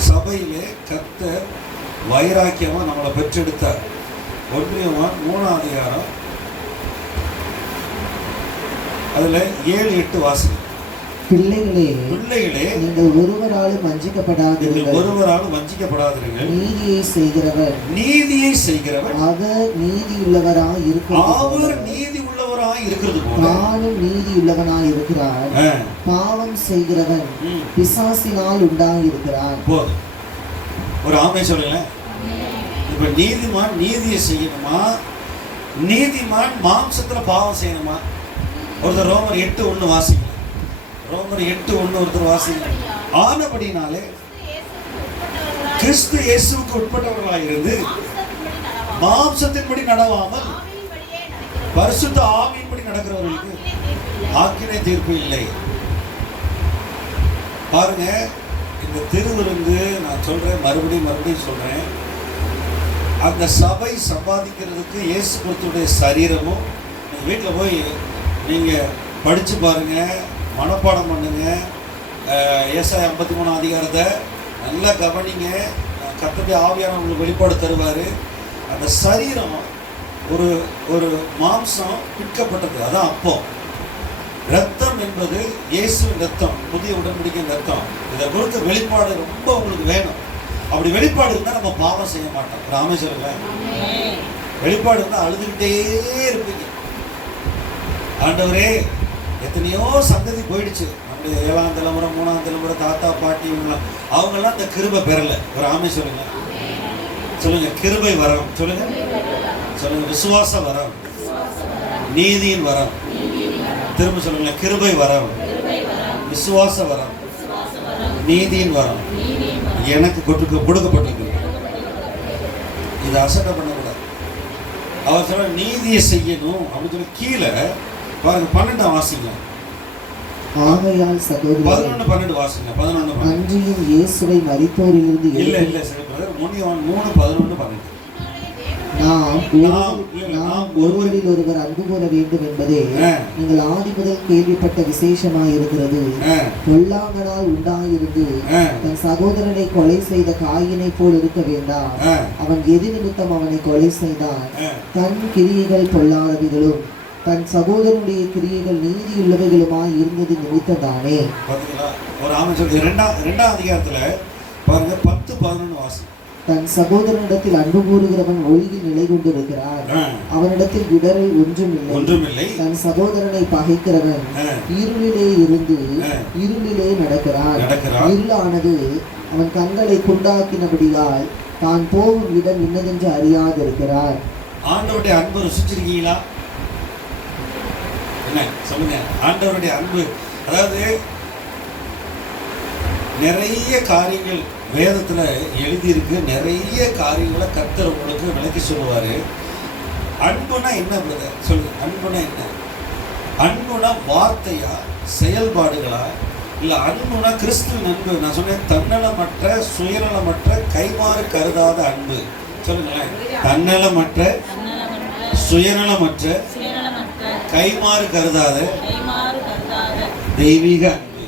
சபையிலே கர்த்தர் வைராக்கியமா நம்மளை பெற்றெடுத்தார். 1 யோவான் 3ஆம் அதிகாரம் அதுல 7-8 வாசி. பிள்ளைகளே, நீங்கள் ஒருவராலும் வஞ்சிக்கப்படாதீர்கள். நீதியை செய்கிறவர் அவர் நீதியுள்ளவராய் இருக்கிறது போல நானும் நீதியுள்ளவனாய் இருக்கிறார். பாவம் செய்கிறவன் பிசாசினால் உண்டாயிருக்கிறான். போதும். ஒரு ஆமென் சொல்லுங்க. இப்ப நீதிமான் நீதியை செய்யணுமா நீதிமான் மாம்சத்துல பாவம் செய்யணுமா? ஒருத்தர் ரோமர் 8:1 வாசிங்க. ரோமர் 8:1 ஒருத்தர் வாசிங்க. ஆனபடினாலே கிறிஸ்து இயேசுவுக்கு உட்பட்டவர்களாக இருந்து மாம்சத்தின்படி நடவாமல் பரிசுத்த ஆவியின்படி நடக்கிறவர்களுக்கு ஆக்கினை தீர்ப்பு இல்லை. பாருங்க, இந்த திருவிருந்து நான் சொல்றேன், மறுபடியும் சொல்றேன். அந்த சபை சம்பாதிக்கிறதுக்கு இயேசு கிறிஸ்துடைய சரீரமும் வீட்டில் போய் நீங்கள் படித்து பாருங்க, மனப்பாடம் பண்ணுங்க. ஏசாயா 53 அதிகாரத்தை நல்லா கவனிங்க. கர்த்தருடைய ஆவியான உங்களுக்கு வெளிப்பாடு தருவார். அந்த சரீரம் ஒரு ஒரு மாம்சம் பிற்கப்பட்டது, அதான் அப்போ. ரத்தம் என்பது இயேசுவின் ரத்தம், புதிய உடன்படிக்கையின் ரத்தம். இதை குறித்த வெளிப்பாடு ரொம்ப உங்களுக்கு வேணும். அப்படி வெளிப்பாடு இருந்தால் நம்ம பாவம் செய்ய மாட்டோம். ராமேஸ்வரன் வெளிப்பாடு இருந்தால் அழுதுகிட்டே இருப்பீங்க. ஆண்டவரே, எத்தனையோ சந்ததி போயிடுச்சு, நம்முடைய 7ஆம் தலைமுறை 3ஆம் தலைமுறை தாத்தா பாட்டி இவங்களாம், அவங்கெல்லாம் இந்த கிருபை பெறலை. ஒரு ராமேஸ்வரங்க சொல்லுங்க, கிருபை வரம் சொல்லுங்க, சொல்லுங்க, விசுவாச வரம், நீதியின் வரம். திரும்ப சொல்லுங்க, கிருபை வரம், விசுவாச வரம், நீதியின் வரம் எனக்கு கொடுக்கப்பட்டிருக்கு. இதை அசட்டை பண்ணக்கூடாது. அவர் சொல்ல நீதியை செய்யணும் அப்படின்னு சொல்லி கீழே பாருங்க 12 வாசிங்க. ஆகையால் சகோதரரே 11 12 வாசிங்க. 11 அன்றியும் இயேசுவை மரித்தோரிலிருந்து இல்ல சரி பிரதர், 3:11 12. நாம் ஒருவரில் ஒருவர் அன்பு கூற வேண்டும் என்பதே நீங்கள் ஆதி முதல் கேள்விப்பட்ட விசேஷமாயிருக்கிறது. பொல்லாங்கனால் உண்டாயிருந்து தன் சகோதரனை கொலை செய்த காயினை போல் இருக்க வேண்டாம். அவன் எது நிமித்தம் அவனை கொலை செய்தான்? தன் கிரியைகள் பொல்லாதவைகளும் தன் சகோதரனுடைய கிரியைகள் நீதியுள்ளவைகளுமாய் இருந்தது நிமித்தம்தானே. ஒரு ஆமென் சொல்லுங்க. 2ஆம் அதிகாரத்துல பாருங்க 10-11 வாசி. தன் சகோதரனிடத்தில் அன்பு கூறுகிறவன் ஒளியில் நிலை கொண்டிருக்கிறான், அவனிடத்தில் இடரை ஒன்றுமில்லை. தன் சகோதரனை பகைக்கிறவன் இருளிலே இருந்து இருளிலே நடக்கிறான். இருளானது அவன் கண்களை குண்டாக்கினபடியால் தான் போகும் இடம் இன்னதென்று அறியாதிருக்கிறார். ஆண்டவருடைய அன்பு ருசிச்சிருக்கீங்களா? என்ன சொல்லுங்க, ஆண்டவருடைய அன்பு. அதாவது நிறைய காரியங்கள் வேதத்தில் எழுதியிருக்கு, நிறைய காரியங்களை கர்த்தர் உங்களுக்கு விளக்கி சொல்லுவார். அன்புனா என்ன பிரதர் சொல்லுங்க, அன்புனா என்ன? அன்புனா வார்த்தையா, செயல்பாடுகளா, இல்லை அன்புனா கிறிஸ்துவின் அன்பு? நான் சொன்னேன், தன்னலமற்ற சுயநலமற்ற கைமாறு கருதாத அன்பு. சொல்லுங்களேன், தன்னலமற்ற சுயநலமற்ற கைமாறு கருதாத தெய்வீக அன்பு.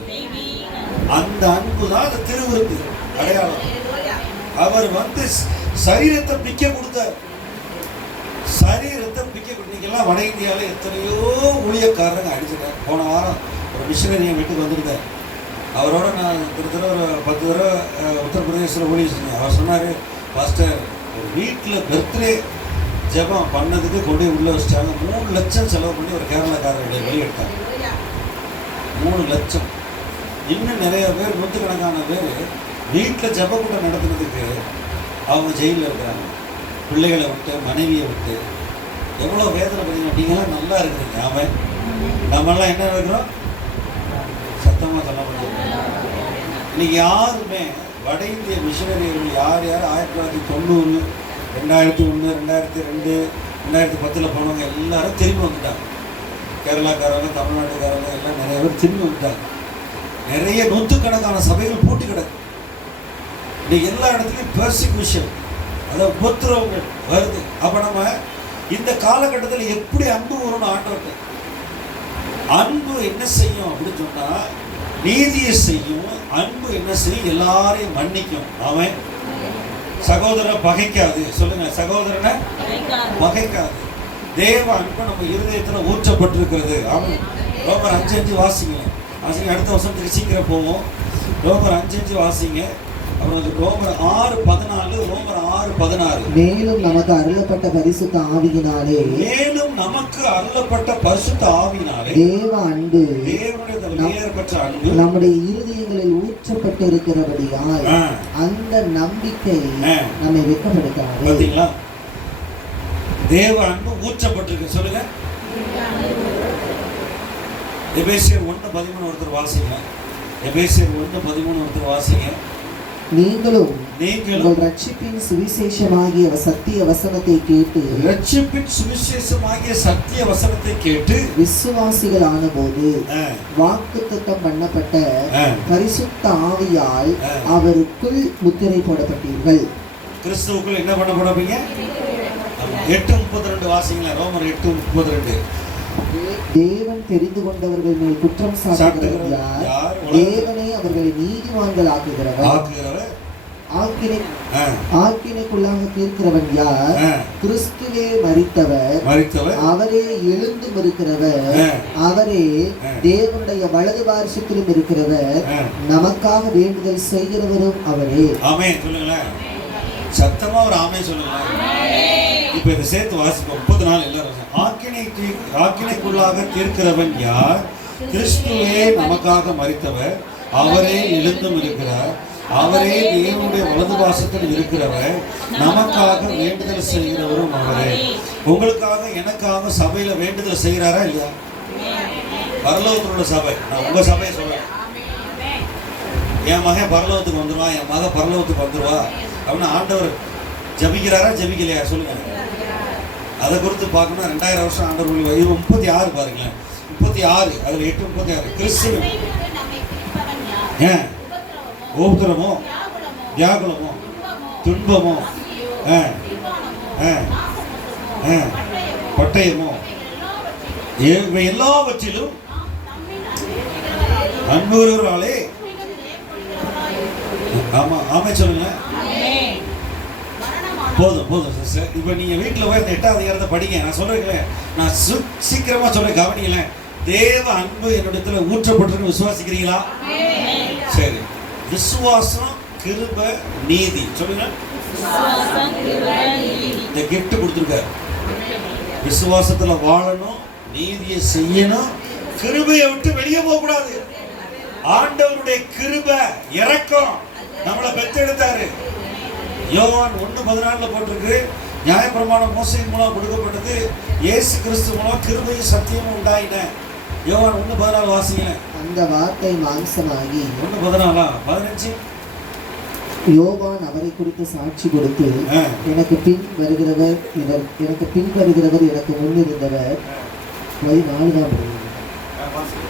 அந்த அன்பு தான் அந்த திருவிருந்து அடையாளம். அவர் சரீரத்தை பிக்க கொடுத்தார். சரீரத்தை பிக்க கொடுத்தீங்கலாம். வட இந்தியாவில் எத்தனையோ ஊழியக்காரங்க அடிச்சுட்டார். போன வாரம் ஒரு மிஷனரி வீட்டுக்கு வந்துருந்தார். அவரோட நான் ஒரு தடவை 10 தடவை உத்தரப்பிரதேசில் ஊழியம் செஞ்சேன். அவர் சொன்னார், பாஸ்டர், ஒரு வீட்டில் பர்த்டே ஜெபம் பண்ணதுக்கு கொண்டு உள்ளே வச்சிட்டாங்க. 3 லட்சம் செலவு பண்ணி ஒரு கேரளாக்காரருடைய வெளியிட்டாங்க. 3 லட்சம். இன்னும் நிறைய பேர், நூற்றுக்கணக்கான பேர் வீட்டில் ஜெப கூட்டம் நடத்துனதுக்கு அவங்க ஜெயிலில் இருக்கிறாங்க. பிள்ளைகளை விட்டு, மனைவியை விட்டு. எவ்வளோ வேதனை பண்ணீங்க. அப்படிங்கலாம் நல்லா இருக்குதுங்க. அவன் நம்மெல்லாம் என்ன இருக்கிறோம்? சத்தமாக சொல்ல முடியும். இன்னைக்கு யாருமே வட இந்திய மிஷனரிகள் யார் 1990, 2001, 2002, 2010 போனவங்க எல்லாரும் திரும்பி வந்துட்டாங்க. கேரளாக்காரங்க, தமிழ்நாட்டுக்காரங்க எல்லாம் நிறைய பேர் திரும்பி வந்துட்டாங்க. நிறைய நூற்றுக்கணக்கான சபைகள் பூட்டி கிடக்கு. இன்னைக்கு எல்லா இடத்துலையும் பெர்சிக்யூஷன், அதாவது உபத்திரவங்கள் வருது. அப்போ நம்ம இந்த காலகட்டத்தில் எப்படி அன்பு வரணும்? ஆண்டவர்கிட்ட அன்பு என்ன செய்யும் அப்படின்னு சொன்னால், நீதியை செய்யும். அன்பு என்ன செய்யும்? எல்லாரையும் மன்னிக்கும். அவன் சகோதரனை பகைக்காது. சொல்லுங்க, சகோதரனை பகைக்காது. தேவ அன்பு நம்ம இருதயத்தில் ஊற்றப்பட்டிருக்கிறது. அவன் ரோமர் 5:5 வாசிங்க. அடுத்த வருஷத்துக்கு சீக்கிரம் போவோம். ரோமர் 5:5 வாசிங்க. அப்புறம் ரோமர் 6:14, ரோமர் 6:16. மேலும் நமக்கு அருளப்பட்ட பரிசுத்த ஆவியினாலே, தேவ அன்பு, தேவனுடைய அன்பு நம்முடைய இருதயங்களில் ஊற்றப்பட்டு இருக்கிறபடியால் அந்த நம்பிக்கை நம்மை வெட்கப்படுத்தாது. பார்த்தீங்களா? தேவ அன்பு ஊற்றப்பட்டிருக்கு. சொல்லுங்க. எபேசியர் 1:13 ஒருத்தர் வாசிங்க. எபேசியர் 1:13 ஒருத்தர் வாசிங்க. நீங்களும் உங்கள் ரட்சிப்பின் சுவிசேஷமாகிய சத்திய வசனத்தை கேட்டு ரட்சிப்பின் சுவிசேஷமாகிய சத்திய வசனத்தை கேட்டு விசுவாசிகள் ஆனபோது வாக்குத்தத்தம் பண்ணப்பட்ட பரிசுத்த ஆவியால் அவருக்குள் முத்திரை போடப்பட்டீர்கள். கிறிஸ்துவுக்குள் என்ன பண்ணப்படுவீங்க? 8:32 வாசிங்களா. ரோமர் 8:32. தேவன் தெரிந்து கொண்டவர்கள் மேல் குற்றம் சாட்டுகிறவர் யார்? தேவனே அவர்களை நீதிமான்கள் ஆக்குகிறவர். ஆக்கினைக்குள்ளாக தீர்க்கிறவன் யார்? கிறிஸ்துவே மரித்தவர், அவரே எழுந்தும் இருக்கிறவர், அவரே தேவனுடைய வலது பார்சத்திலும் இருக்கிறவர், நமக்காக வேண்டுதல் செய்கிறவரும் அவரே. ஆமென் சொல்லுங்களேன். சத்தமா ஒரு ஆமென் சொல்லுங்களேன். இப்ப இதை சேர்த்து வாசிப்போம். 34 எல்லாரும். ஆக்கினைக்குள்ளாக தீர்க்கிறவன் யார்? கிறிஸ்துவே நமக்காக மரித்தவர், அவரே எழுந்தும் இருக்கிறார், அவரே தேவனுடைய வலது பாசத்தில் இருக்கிறவர், நமக்காக வேண்டுதல் செய்கிறவரும் அவரே. உங்களுக்காக எனக்காக சபையில வேண்டுதல் செய்கிறாரா இல்லையா? பரலோகத்தோட சபை. நான் உங்க சபையை சொல்றேன். என் மகன் பரலோகத்துக்கு வந்துருவா, என் மக பரலோகத்துக்கு வந்துருவா அப்படின்னு ஆண்டவர் ஜபிக்கிறாரா ஜபிக்கலையா? சொல்லுங்க. அதை குறித்து பார்க்கணும். 2000 வருஷம் ஆண்டவர் 36 பாருங்களேன். 36 அதுல 8:36 கிறிஸ்து உபத்திரமோ வியாகுலமோ துன்பமோ பட்டயமோ எல்லாவற்றிலும் அன்புறவர்களாலே. ஆமா ஆமா சொல்லுங்க. போதும் போதும் சிஸ்டர். இப்போ நீங்கள் வீட்டில் போய் அந்த 8வது அதிகாரத்தை படிங்க. நான் சொல்கிறேன், நான் சீக்கிரமாக சொல்கிறேன், கவனிங்களேன். தேவ அன்பு என்னிடத்துல ஊற்றப்பட்டிருக்கு விசுவாசிக்கிறீங்களா? சரி. விசுவாசம், கிருபை, நீதி. சொல்லுங்க. இந்த கிஃப்ட் கொடுத்துருக்காரு. விசுவாசத்தில் வாழணும், நீதியை செய்யணும், கிருபையை விட்டு வெளியே போகக்கூடாது. ஆண்டவருடைய கிருபை இரக்கம் நம்மளை பெற்றெடுத்தாரு. யோவான் 1:14 போட்டிருக்கு, நியாயப்பிரமாணம் மோசையின் மூலம் கொடுக்கப்பட்டது, இயேசு கிறிஸ்து மூலம் கிருபையும் சத்தியமும் உண்டாயின. யோவான் 1:14 வாசிங்க. அந்த வார்த்தை மாம்சமாகி 1:14 யோவான் அவரை குறித்து சாட்சி கொடுத்து, எனக்கு பின் வருகிறவர் எனக்கு முன்னிருந்தவர். 4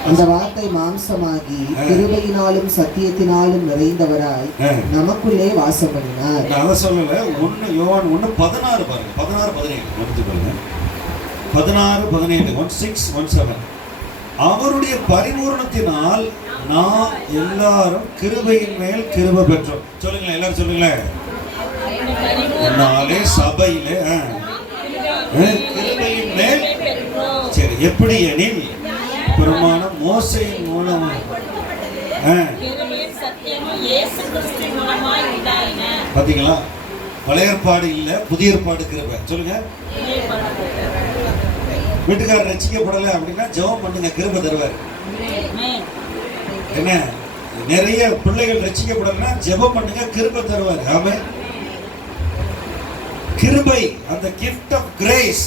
அந்த வார்த்தை மாம்சமாகி கிருபையினாலும் சத்தியத்தினாலும் நிறைந்தவராய் நமக்குள்ளே வாசம் பண்ணினார். நான் சொல்லல. யோவான் 1:16 பாருங்க. 16-17 பாருங்க. 16-17 16-17 அவருடைய பரிபூரணத்தினால் நாம் எல்லாரும் கிருபையின் மேல் கிருபை பெற்றோம். சொல்லுங்களேன், எல்லாரும் சொல்லுங்களேன். நாளே சபையிலே கிருபையின் மேல். சரி, எப்படி எனில் பிரமாணம் மோசையின் மூலம் பாத்தீங்களா? பழைய ஏற்பாடு இல்ல, புதிய ஏற்பாடு கிருபை. சொல்லுங்க. வீட்டுக்காரர் ரட்சிக்கப்படலை அப்படின்னா ஜெபம் பண்ணுங்க, கிருபை தருவார். என்ன, நிறைய பிள்ளைகள் ரட்சிக்கப்படலைன்னா ஜெபம் பண்ணுங்க, கிருபை தருவார். ஆமென். கிருபை, அந்த gift of grace,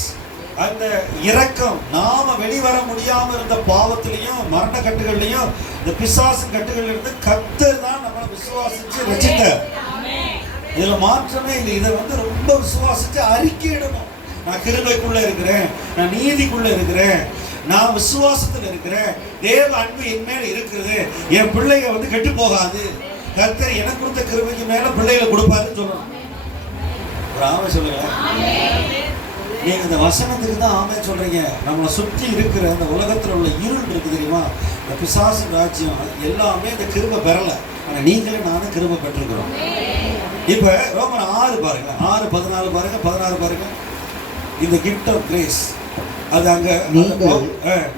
அந்த இரக்கம். நாம வெளிவர முடியாம இருந்த பாவத்திலையும் மரண கட்டுகள்லையும் இந்த பிசாசு கட்டுகள் இருந்து கர்த்தர் தான் நம்மளை விசுவாசிச்சு ரட்சித்தார். இதுல மாற்றமே இல்லை. இதை ரொம்ப விசுவாசிச்சு அறிக்கையிடணும். நான் கிருபைக்குள்ள இருக்கிறேன், நான் நீதிக்குள்ள இருக்கிறேன், நான் விசுவாசத்தில் இருக்கிறேன், தேவ அன்பு என் மேல இருக்கிறது, என் பிள்ளைங்க கெட்டு போகாது, கர்த்தர் எனக்கு கொடுத்த கிருபைக்கு மேல பிள்ளைகளை கொடுப்பாருன்னு சொல்லணும். ஒரு ஆமை சொல்லுங்க. நீங்க இந்த வசனத்துக்கு தான் ஆமை சொல்றீங்க. நம்மளை சுற்றி இருக்கிற அந்த உலகத்தில் உள்ள இருள் இருக்கு தெரியுமா? இந்த பிசாசு ராஜ்யம் எல்லாமே இந்த கிருபை பெறல. ஆனா நீங்களே நானும் கிருபை பெற்றிருக்கிறோம். இப்ப ரோமர் 6 பாருங்க. 6:14 பாருங்க, 16 பாருங்க. இந்த gift of grace, அது அங்க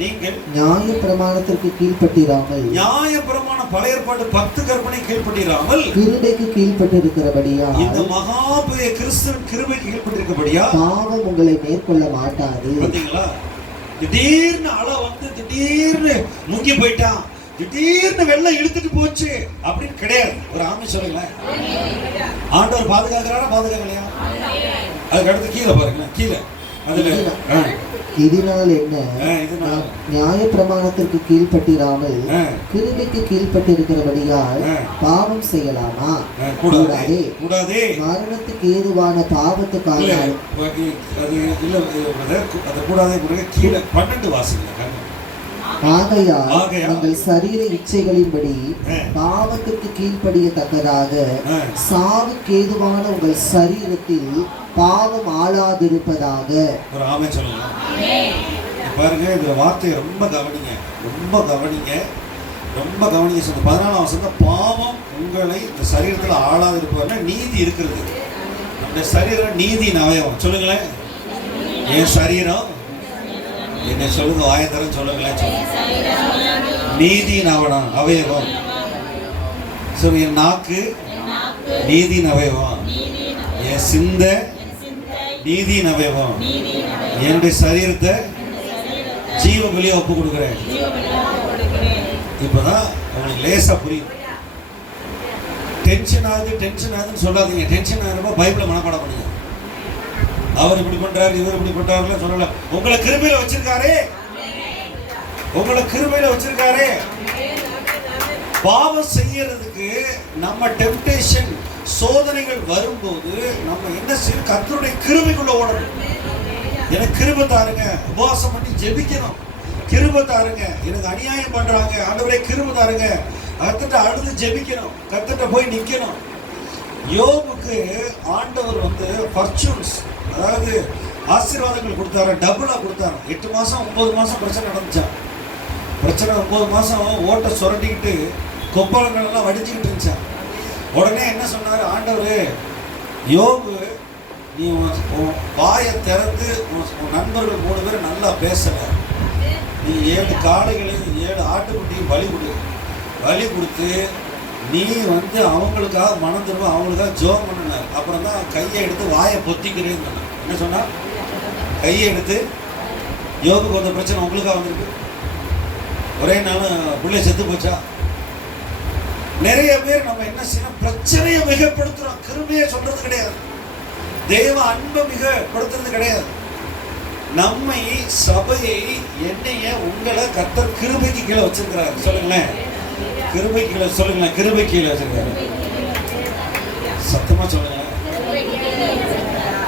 நீங்கள் நியாயப்பிரமாணத்திற்கு கீழ்ப்பட்டிராமல், நியாயப்பிரமாணம் பழைய ஏற்பாடு 10 கற்பனை கீழ்ப்பட்டிராமல் கிருபைக்கு கீழ்ப்பட்டிருக்கிறபடியா, இந்த மகாபெரிய கிறிஸ்துவின் கிருபைக்கு கீழ்ப்பட்டிருக்கிறபடியா பாவம் உங்களை மேற்கொள்ள மாட்டாது. பாத்தீங்களா? திடீர்னு அலை திடீர்னு முங்கி போயிட்டான், திடீர்னு வெள்ளம் இழுத்துட்டு போச்சு அப்படின்னு கிடையாது. ஒரு ஆமை சொல்லுங்களேன். ஆண்டவர் பாதுகாக்கிறாரா பாதுகாக்கலையா? அதுக்கு அடுத்து கீழே பாருங்களேன். கீழே அதுல இதனால் என்ன, இதனால் நியாயப்பிரமாணத்திற்கு கீழ்ப்பட்டிராமல் கிருபைக்கு கீழ்ப்பட்டிருக்கிறபடியால் பாவம் செய்யலாமா? கூடாதே. கூடாதே. மரணத்துக்கு ஏதுவான பாவத்துக்காக அது இல்ல, அது கூடாதே. கீழே 12 வாசிங்க. ஆகையால் நீங்கள் சரீர இச்சைகளின்படி பாவத்திற்கு கீழ்ப்படியத்தக்கதாக சாவுக்கு ஏதுவான உங்கள் சரீரத்தில் பாவம் ஆளாதிருப்பதாக. ஒரு ஆமென் சொல்லுங்க. பாருங்க, இந்த வார்த்தையை ரொம்ப கவனிங்க, ரொம்ப கவனிங்க, ரொம்ப கவனிங்க. சொல்லுங்க 14ஆம் வசனம், பாவம் உங்களை இந்த சரீரத்தில் ஆளாதிருப்பதுன்னா நீதி இருக்கிறது. நம்முடைய சரீரம் நீதியின் அவயவம். சொல்லுங்களேன், என் சரீரம் என்ன சொல்லுங்க, வாயத்தரம் சொல்லுங்களேன். நீதியின் அவயவம். சொல்லுங்க, என் நாக்கு நீதியின் அவயவம், என் சிந்த நீதியின் அவயவம், என்னுடைய சரீரத்தை ஜீவ பலியா ஒப்பு கொடுக்குறேன். இப்பதான் உங்களுக்கு லேசா புரியும். டென்ஷன் ஆகுதுன்னு சொல்லாதீங்க. டென்ஷன் ஆகிறப்ப பைபிளை மனப்பாடம் பண்ணுங்க. அவர் இப்படி பண்றாரு, இவர் இப்படி பண்றாருல சொல்லல. உங்களை கிருபையில வச்சிருக்காரே, உங்களை கிருபையில வச்சிருக்காரே. பாவம் செய்யறதுக்கு நம்ம டெம்டேஷன், சோதனைகள் வரும்போது நம்ம என்ன செய்யணும்? கர்த்தருடைய கிருபைக்குள்ள ஓடணும். எனக்கு கிருபை தாருங்க, உபவாசம் பண்ணி ஜெபிக்கணும். கிருபை தாருங்க, எனக்கு அநியாயம் பண்றாங்க, ஆண்டவரே கிருபை தாருங்க, கர்த்தர்ட்ட அழுது ஜெபிக்கணும், கர்த்தர்ட்ட போய் நிக்கணும். யோபுக்கு ஆண்டவர் ஃபர்ச்சூன்ஸ், அதாவது ஆசீர்வாதங்கள் கொடுத்தாரு, டபுளா கொடுத்தாரு. 8 மாசம் 9 மாசம் பிரச்சனை நடந்துச்சான். பிரச்சனை 9 மாசம் ஓட்டை சுரண்டிக்கிட்டு கொப்பளங்கள் எல்லாம் வடிச்சுக்கிட்டு இருந்துச்சான். உடனே என்ன சொன்னாரு ஆண்டவர், யோபு நீ வாயை திறந்து உன் நண்பர்கள் 3 பேர் நல்லா பேசல, நீ 7 காளைகளையும் 7 ஆட்டுக்குட்டியும் பலி கொடுத்து நீ அவங்களுக்காக மனம் திரும்ப அவங்களுக்காக ஜோம் பண்ணினார். அப்புறம் தான் கையை எடுத்து வாயை பொத்திக்கிறேன்னு சொன்னார். என்ன சொன்னா? கையை எடுத்து, யோபுக்கு வந்த பிரச்சனை உங்களுக்காக வந்திருக்கு, ஒரே நாள் பிள்ளை செத்து போச்சா? நிறைய பேர் நம்ம என்ன செய்யணும்? பிரச்சனையை மிகப்படுத்துறோம், கிருபையை சொல்றது கிடையாது, தேவ அன்பை மிகப்படுத்துறது கிடையாது. நம்மை, சபையை, என்னைய, உங்களை கர்த்தர் கிருபைக்கு கீழே வச்சிருக்கிறார். சொல்லுங்களேன், கிருபை கீழே. சொல்லுங்களேன், கிருபை கீழே வச்சிருக்காரு. சத்தமா சொல்லுங்க.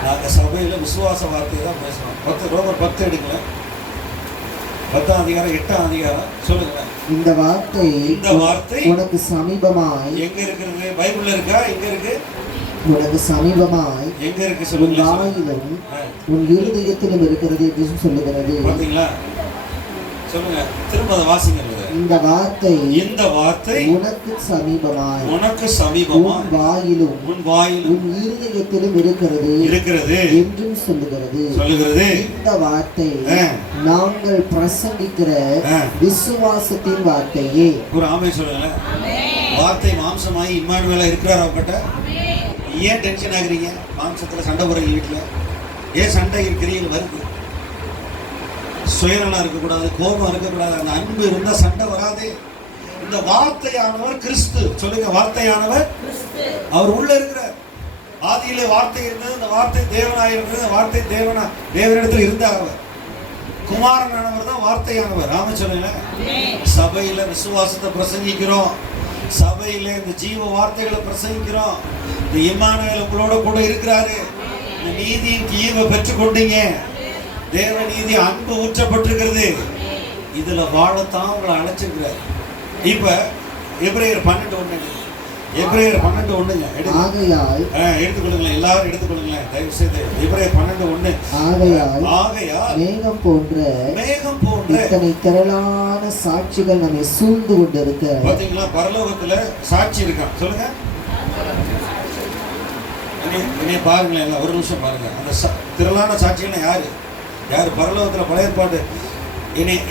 நாங்க சபையில விசுவாச வார்த்தையை தான் பேசணும். ரோமர் 10 எடுக்கல, 10ஆம் அதிகாரம் 8ஆம் அதிகாரம். சொல்லுங்க, இந்த வார்த்தை உனக்கு சமீபமாய் எங்க இருக்கிறது? பைபிள்ல இருக்கா? எங்க இருக்கு? உனக்கு சமீபமாய் எங்க இருக்கு? சொல்லுங்க. வாயிலும் உன் இருதயத்திலும் இருக்கிறது என்று சொல்லுகிறது. பாத்தீங்களா? சொல்லுங்க, திரும்ப அதை வாசிங்க. இந்த வார்த்தை உனக்கு சமீபமாய் உன் வாயிலும் உன் இருதயத்திலும் இருக்கிறது என்றும் சொல்லுகிறது. இந்த வார்த்தை நாங்கள் பிரசங்கிக்கிற விசுவாசத்தின் வார்த்தையே. ஒரு ஆமென் சொல்லுங்க. வார்த்தை மாம்சமாய் இம்மானுவேலா இருக்கிறார் அவர்கிட்ட. ஏன் டென்ஷன் ஆகுறீங்க? மாம்சத்துல சண்டை போடுறீங்க, வீட்டுல ஏன் சண்டை இருக்கிறீங்க? வருது. சுயநலம் இருக்கக்கூடாது, கோபம் இருக்கக்கூடாது, அந்த அன்பு இருந்தா சண்டை வராது. இந்த வார்த்தையானவர் கிறிஸ்து. சொல்லுங்க, வார்த்தையானவர் அவர் உள்ள இருக்கிறார். ஆதியிலே வார்த்தை இருந்தது, இந்த வார்த்தை தேவனாய் இருந்தது, இந்த வார்த்தை தேவனிடத்தில் இருந்தார். அவர் குமாரனானவர் தான் வார்த்தையானவர். ஆமென் சொல்லுங்க. சபையில விசுவாசத்தை பிரசங்கிக்கிறோம், சபையில இந்த ஜீவ வார்த்தைகளை பிரசங்கிக்கிறோம். இந்த இம்மானுவேல் உங்களோட கூட இருக்கிறாரு. இந்த நீதியின் ஈவை பெற்றுக்கொண்டீங்க. தேவ நீதி அன்பு ஊற்றப்பட்டிருக்கிறது. இதுல வாழத்தான் உங்களை அழைச்சிருக்கிறார். இப்ப எபிரேயர் 12:1 எடுத்துக்கொள்ளுங்களேன், எல்லாரும் எடுத்துக்கொள்ளுங்களேன் தயவு செய்து. எபிரேயர் 12:1. ஆகையால் மேகம் போன்ற இத்தனை திரளான சாட்சிகள் நம்மை சூழ்ந்து கொண்டிருக்க. பாத்தீங்களா? பரலோகத்துல சாட்சி இருக்கான். சொல்லுங்க, என்னைய பாருங்களேன், ஒரு நிமிஷம் பாருங்க. அந்த திரளான சாட்சிகள் யாரு? பரலோகத்துல பழைய பாட்டு.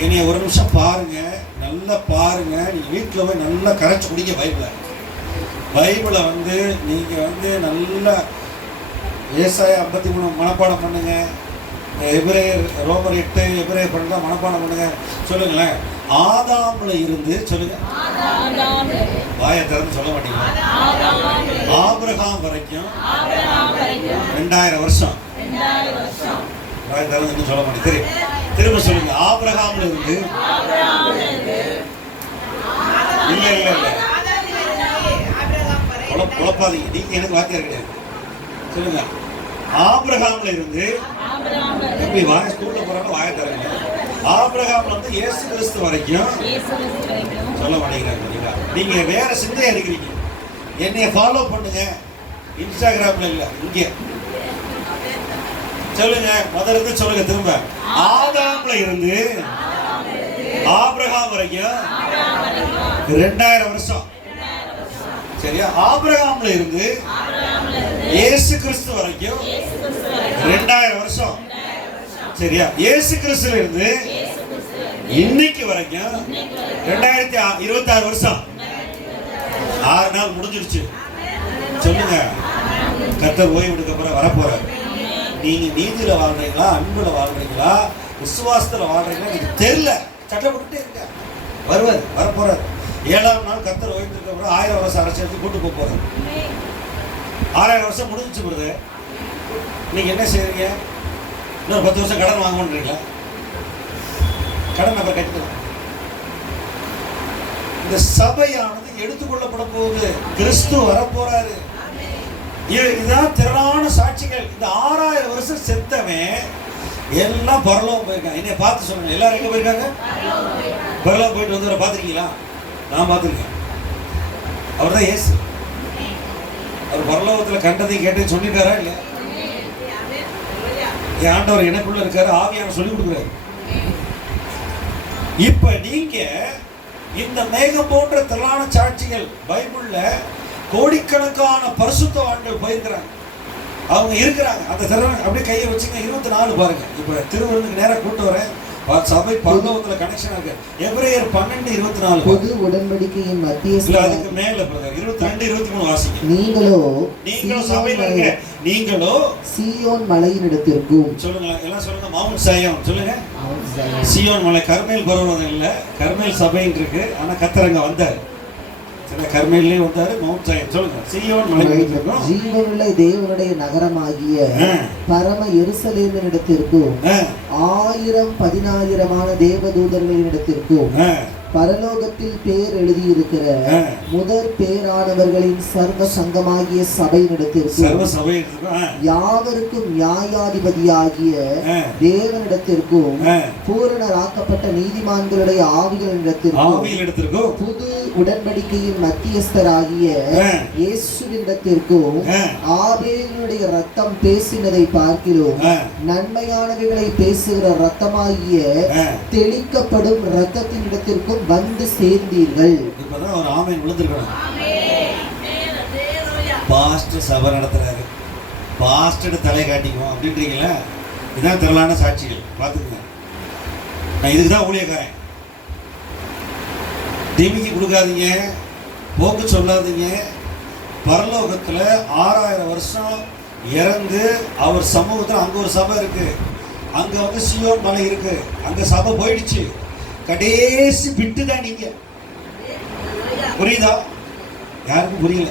என்னைய ஒரு நிமிஷம் பாருங்க, நல்லா பாருங்க. நீங்க வீட்டுல போய் நல்லா கரைச்சு குடிங்க பைபிளை நீங்க நல்லா ஏசாயா 53 மனப்பாடம் பண்ணுங்க. எபிரேயர் ரோமர் 8 எபிரேயர் 12 மனப்பாடம் பண்ணுங்க. சொல்லுங்களேன், ஆதாம்ல இருந்து சொல்லுங்க, வாயை திறந்து சொல்ல மாட்டீங்க. ஆபிரகாம் வரைக்கும் 2000 வருஷம். இன்னும் சொல்ல மாட்டேன். தெரியும், திரும்ப சொல்லுங்க. ஆபிரகாம்ல இருந்து இல்ல இல்ல இல்ல குழப்பாதீங்க, நீங்க எனக்கு வாத்தியார் கிடையாது. சொல்லுங்க. ஆபிரகாம்ல இருந்து எப்படி வாய ஸ்கூல்ல போறாங்க வாய தரங்க. ஆபிரகாம்ல இருந்து இயேசு கிறிஸ்து வரைக்கும் சொல்ல மாட்டேங்கிறாங்க. நீங்க வேற சிந்தையா இருக்கிறீங்க. என்னைய ஃபாலோ பண்ணுங்க. இன்ஸ்டாகிராம்ல இல்ல, இங்க சொல்லுங்க. முதல்ல இருந்து சொல்லுங்க திரும்ப. ஆதாம்ல இருந்து ஆபிரகாம் வரைக்கும் 2000 வருஷம். சரியா? ஆபிரகாம்ல இருந்து இயேசு கிறிஸ்து வரைக்கும் 2000 வருஷம். சரியா? இயேசு கிறிஸ்துல இருந்து இன்னைக்கு வரைக்கும் 2026 வருஷம். 6 நாள் முடிஞ்சிருச்சு. சொல்லுங்க. கர்த்தர் ஓய்வுக்கு அப்புறம் வரப்போறாரு. நீங்க நீதியில வாழ்றீங்களா, அன்புல வாழ்றீங்களா, விசுவாசத்துல வாழ்றீங்களா எனக்கு தெரியல. சட்டப்பட்டு இருக்க வருவார், வரப்போறாரு. 7ஆம் நாள் கர்த்தர் ஓய்வுக்கு அப்புறம் 1000 வருஷம் அரசியலுக்கு கூட்டு போக போறாரு. 6000 வருஷம் முடிஞ்சிச்சு போகுது. நீங்க என்ன செய்றீங்க? இன்னொரு 10 வருஷம் கடன் வாங்கணுன்றீங்களா? கடன் அப்புறம் கட்டிக்கலாம். இந்த சபையானது எடுத்துக்கொள்ளப்பட போகுது. கிறிஸ்து வரப்போறாரு. இதுதான் திரளான சாட்சிகள். இந்த 6000 வருஷம் செத்தவன் எல்லாம் பரலோகம் போயிருக்காங்க. என்னை பார்த்து சொல்லுங்க, எல்லாரும் எங்க போயிருக்காங்க? பரலோகம் போயிட்டு வந்து பார்த்துருக்கீங்களா? நான் பார்த்துருக்கேன். அவர் தான் இயேசு. அவர் பரலோகத்தில் கண்டதையும் கேட்டதையும் சொல்லியிருக்காரா இல்லையா? என் ஆண்டவர் எனக்குள்ள இருக்காரு, ஆவியான சொல்லி கொடுக்குறாரு. இப்ப நீங்க இந்த மேகம் போன்ற திரளான சாட்சிகள் பைபிள்ல கோடிக்கணக்கான பரிசுத்தவான்கள் போயிருக்கிறாங்க. அவங்க இருக்கிறாங்க. அந்த திறன் அப்படியே கையை வச்சுங்க. 24 பாருங்க. இப்ப திருவள்ளுவருக்கு நேரா கூட்டு வரேன். சபை பரலோகத்துல கனெக்ஷன் இருக்கு. எபிரேயர் 12:24 புது உடன்படிக்கையின் மத்தியஸ்த. அதுக்கு மேல பிரதர் 22-23 வாசிங்க. நீங்களோ சபையில இருக்க நீங்களோ சீயோன் மலையினிடத்திற்கும். சொல்லுங்க, எல்லாம் சொல்லுங்க. மவுண்ட் சயோன் சொல்லுங்க. சீயோன் மலை கர்மேல் பர்வதம் இல்ல, கர்மேல் சபைன்னு இருக்கு. ஆனா கர்த்தர் அங்க வந்தார். கர்மேல்லே வந்தாரு. மவுண்ட் சயோன் சொல்லுங்க. சீயோன் மலையினிடத்திற்கும் ஜீவனுள்ள தேவனுடைய நகரமாகிய பரம எருசலேமினிடத்திற்கும் 1000-10,000 தேவதூதர்களினிடத்திற்கும் பரலோகத்தில் பேர் எழுதியிருக்கிற முதற் பேரானவர்களின் சர்வ சங்கமாகிய சபையினிடத்திற்கும் யாவருக்கும் நியாயாதிபதியாகிய தேவனிடத்திற்கும் பூரணராக்கப்பட்ட நீதிமான்களுடைய ஆவிகளிடத்திற்கும் புது உடன்படிக்கையின் மத்தியஸ்தராகிய இயேசுவினிடத்திற்கும் ஆபேலினுடைய ரத்தம் பேசினதை பார்க்கிறோம். நன்மையானவைகளை பேசுகிற ரத்தமாகிய தெளிக்கப்படும் ரத்தத்தினிடத்திற்கும் வந்து சேர்ந்தீர்கள். இப்பதான் ஒரு ஆமென் விழுந்திருக்கணும். பாஸ்டர் சபை நடத்துறாரு, பாஸ்டர் தலை காட்டிக்கும் அப்படின்றீங்களா? இதுதான் திரளான சாட்சிகள். பார்த்துக்கங்க. நான் இதுக்கு தான் ஊழியக்காரன். டிமிக்கு கொடுக்காதீங்க, போக்கு சொல்லாதீங்க. பரலோகத்துல 6000 வருஷம் இறந்து அவர் சமூகத்தில் அங்க ஒரு சபை இருக்கு. அங்க வந்து சீயோன் மலை இருக்கு. அங்க சபை போயிடுச்சு. கடைசி விட்டு தான் நீங்க. புரியுதா? யாருக்கும் புரியல.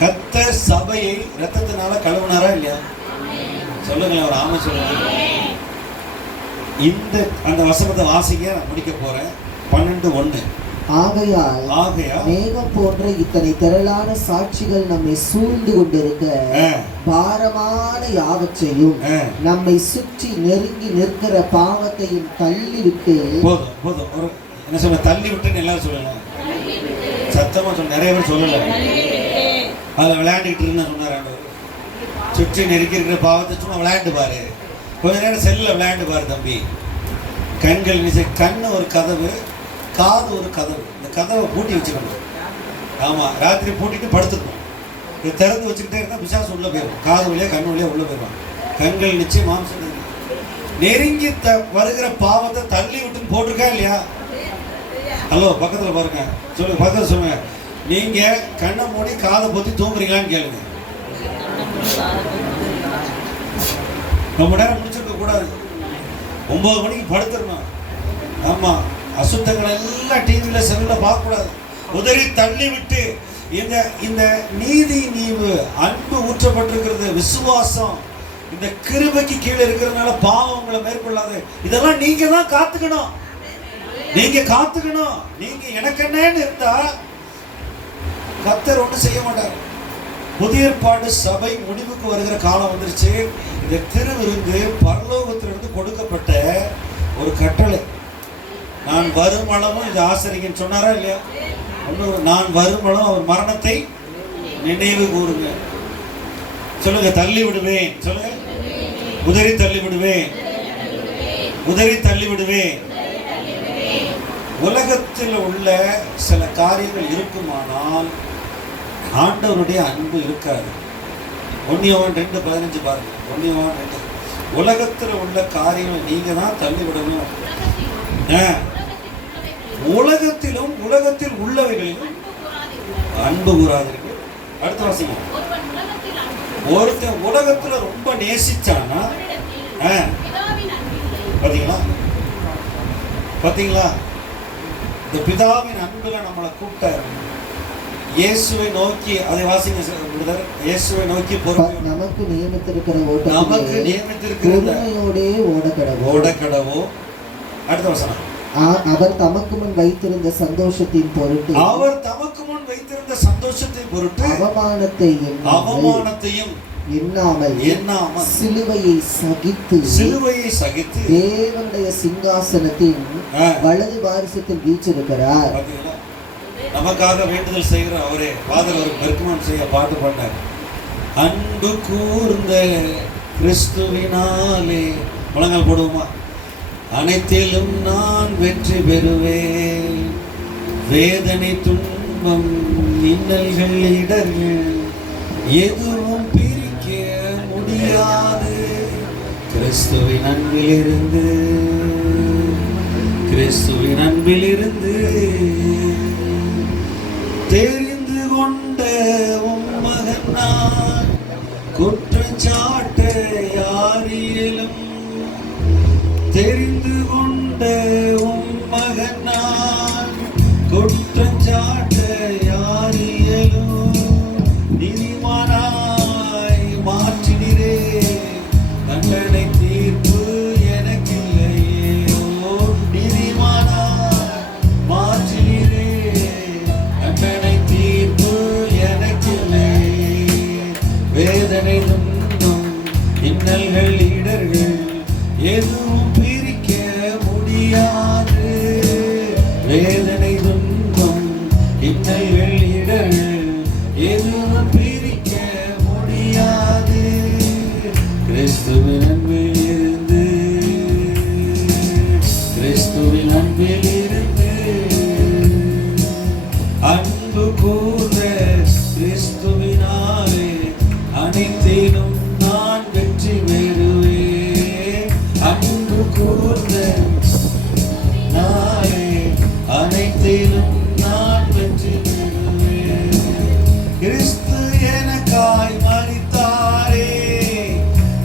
கர்த்தர் சபையை ரத்தத்தினால கழுவுனாரா இல்லையா? சொல்லுங்களேன், ஒரு ஆமை சொல்லுங்க. இந்த அந்த வசனத்தை வாசிக்க நான் முடிக்க போறேன். 12:1. ஆகையால் மேகம் போன்ற இத்தனை திரளான சாட்சிகள் நம்மை சூழ்ந்து கொண்டிருக்க பாரமான யாவற்றையும் நம்மை சுற்றி நெருங்கி நிற்கிற பாவத்தையும் தள்ளிவிட்டு. போதும் ஒரு என்ன சொல்ல, தள்ளி விட்டுன்னு எல்லாரும் சொல்லல. சத்தமா சொல்ல, நிறைய பேர் சொல்லல. அதில் விளையாண்டுக்கிட்டு இருந்தா சொன்னார். சுற்றி நெருக்கி இருக்கிற பாவத்தை சும்மா விளையாண்டு பாரு. கொஞ்ச நேரம் செல்ல விளையாண்டு பாரு தம்பி. கண்கள் கண்ணு ஒரு கதவு, காது ஒரு கதவு. இந்த கதவை பூட்டி வச்சுக்கணும். ஆமாம், ராத்திரி பூட்டிட்டு படுத்துக்கணும். இதை திறந்து வச்சுக்கிட்டே இருந்தால் பிசாசு உள்ளே போயிடும். காது வழியாக கண்ணு வழியாக உள்ளே போயிடுவான். கண்கள் நிச்சயம் மாம்சம் நெருங்கி வருகிற பாவத்தை தள்ளி விட்டுன்னு போட்டிருக்கா இல்லையா? ஹலோ, பக்கத்தில் பாருங்க. சொல்லுங்க, பக்கத்தில் சொல்லுங்க. நீங்கள் கண்ணை மூடி காதை பொத்தி தூங்குறீங்களான்னு கேளுங்க. ரொம்ப நேரம் முடிச்சிருக்க கூடாது. 9 மணிக்கு படுத்துடணும். ஆமாம், அசுத்தங்கள் எல்லாம் டிவியில் செல்லில் பார்க்கக்கூடாது. உதறி தள்ளி விட்டு இந்த நீதி நீவு அன்பு ஊற்றப்பட்டிருக்கிறது, விசுவாசம், இந்த கிருபைக்கு கீழே இருக்கிறதுனால பாவம் உங்களை மேற்கொள்ளாது. இதெல்லாம் நீங்க தான் காத்துக்கணும். நீங்க காத்துக்கணும். நீங்க எனக்கு என்னன்னு இருந்தா கர்த்தர் ஒன்றும் செய்ய மாட்டார். புதிய ஏற்பாடு சபை முடிவுக்கு வருகிற காலம் வந்துருச்சு. இந்த திருவிருந்து பரலோகத்திலிருந்து கொடுக்கப்பட்ட ஒரு கட்டளை. நான் வருமளவும் இது ஆசிரியன் சொன்னாரா இல்லையா? நான் வருமளவும் அவர் மரணத்தை நினைவு கூறுங்க. சொல்லுங்க, தள்ளி விடுவேன். சொல்லுங்க, உதறி தள்ளி விடுவேன், உதறி தள்ளி விடுவேன். உலகத்தில் உள்ள சில காரியங்கள் இருக்குமானால் ஆண்டவருடைய அன்பு இருக்காது. 1 யோவான் 2:15 பாருங்க. 1 யோவான் 2. உலகத்தில் உள்ள காரியங்கள் நீங்க தான் தள்ளி விடணும். உலகத்திலும் உலகத்தில் உள்ளவைகளிலும் அன்பு கூறாதீர்கள். அடுத்த வாசிங்க. ஒருத்தன் உலகத்துல ரொம்ப நேசிச்சானா பாத்தீங்களா, பாத்தீங்களா? இந்த பிதாவின் அன்புல நம்மளை கூப்பிட்டாரு. இயேசுவை நோக்கி, அதை வாசிங்க பிரதர். இயேசுவை நோக்கி நமக்கு நியமித்திருக்கிற ஓட்டம் நமக்கு நியமித்திருக்கிற ஓடக்கடவோ. அடுத்த வசனம். அவர் தமக்கு முன் வைத்திருந்த சந்தோஷத்தின் பொருட்டு, அவர் தமக்கு முன் வைத்திருந்த சந்தோஷத்தின் பொருட்டு அவமானத்தையும் எண்ணாமல் சிலுவையை சகித்து தேவனுடைய சிங்காசனத்தின் வலது பாரிசத்தில் வீற்றிருக்கிறார். நமக்காக வேண்டுதல் செய்கிற அவரே. ஃபாதர் ஒரு பெர்க்மன் செய்ய பாட்டு பண்ணார். அன்பு கூர்ந்த கிறிஸ்துவினாலே, முழங்கால் போடுவோமா? அனைத்திலும் நான் வெற்றி பெறுவேன். வேதனை, துன்பம், இன்னல்கள், இடர்கள் எதுவும் பிரிக்க முடியாது. கிறிஸ்துவின் அன்பிலிருந்து, கிறிஸ்துவின் அன்பிலிருந்து தெரிந்து கொண்ட மகன் நான், குற்றச்சாட்ட யாரிலும் தெரிந்து கொண்ட மகன் நான், குற்றச்சாட்ட யாரிலும் நீதிமானாய் மாற்றினீரே. தண்டனை தீர்ப்பு எனக்கில்லையோ, நீதிமானாய் மாற்றினீரே. தண்டனை தீர்ப்பு எனக்கில்லையே. வேதனை, துன்பம், இன்னல்கள், இடர்கள் எதுவும் பிரிக்க முடியாது. வேதனை, துன்பம், இன்னல்கள், இடர்கள் எதுவும் பிரிக்க முடியாது. கிறிஸ்துவின் அன்பில் இருந்து, கிறிஸ்துவின் அன்பில் இருந்து அன்பு கூர்ந்த கிறிஸ்துவினாலே அனைத்திலும் நான் வெற்றி பெறுவேன். அன்பு கூர்ந்த நாளே அனைத்திலும் நான் வெற்றி பெறுவேன். கிறிஸ்து எனக்காய் மரித்தாரே,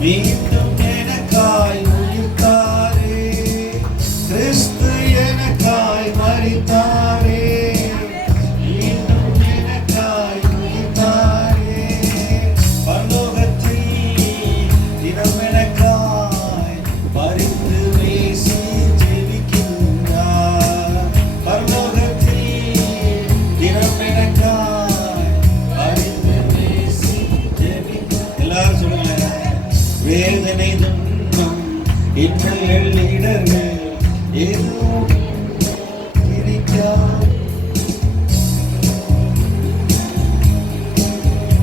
மீண்டும் எனக்காய் உயிர்த்தாரே. கிறிஸ்து எனக்காய் மரித்தாரே, மீண்டும் எனக்காய் உயிர்த்தாரே. பரலோகத்தில் தினம் எனக்காய் பரிந்து பேசி ஜெபிக்கின்றார். பரலோகத்தில் தினம் எனக்காய் பரிந்து பேசி ஜெபிக்கின்றார். எல்லாரும் சொல்லுங்க. வேதனை, துன்பம், இன்னல்கள், இடர்கள் எதுவும்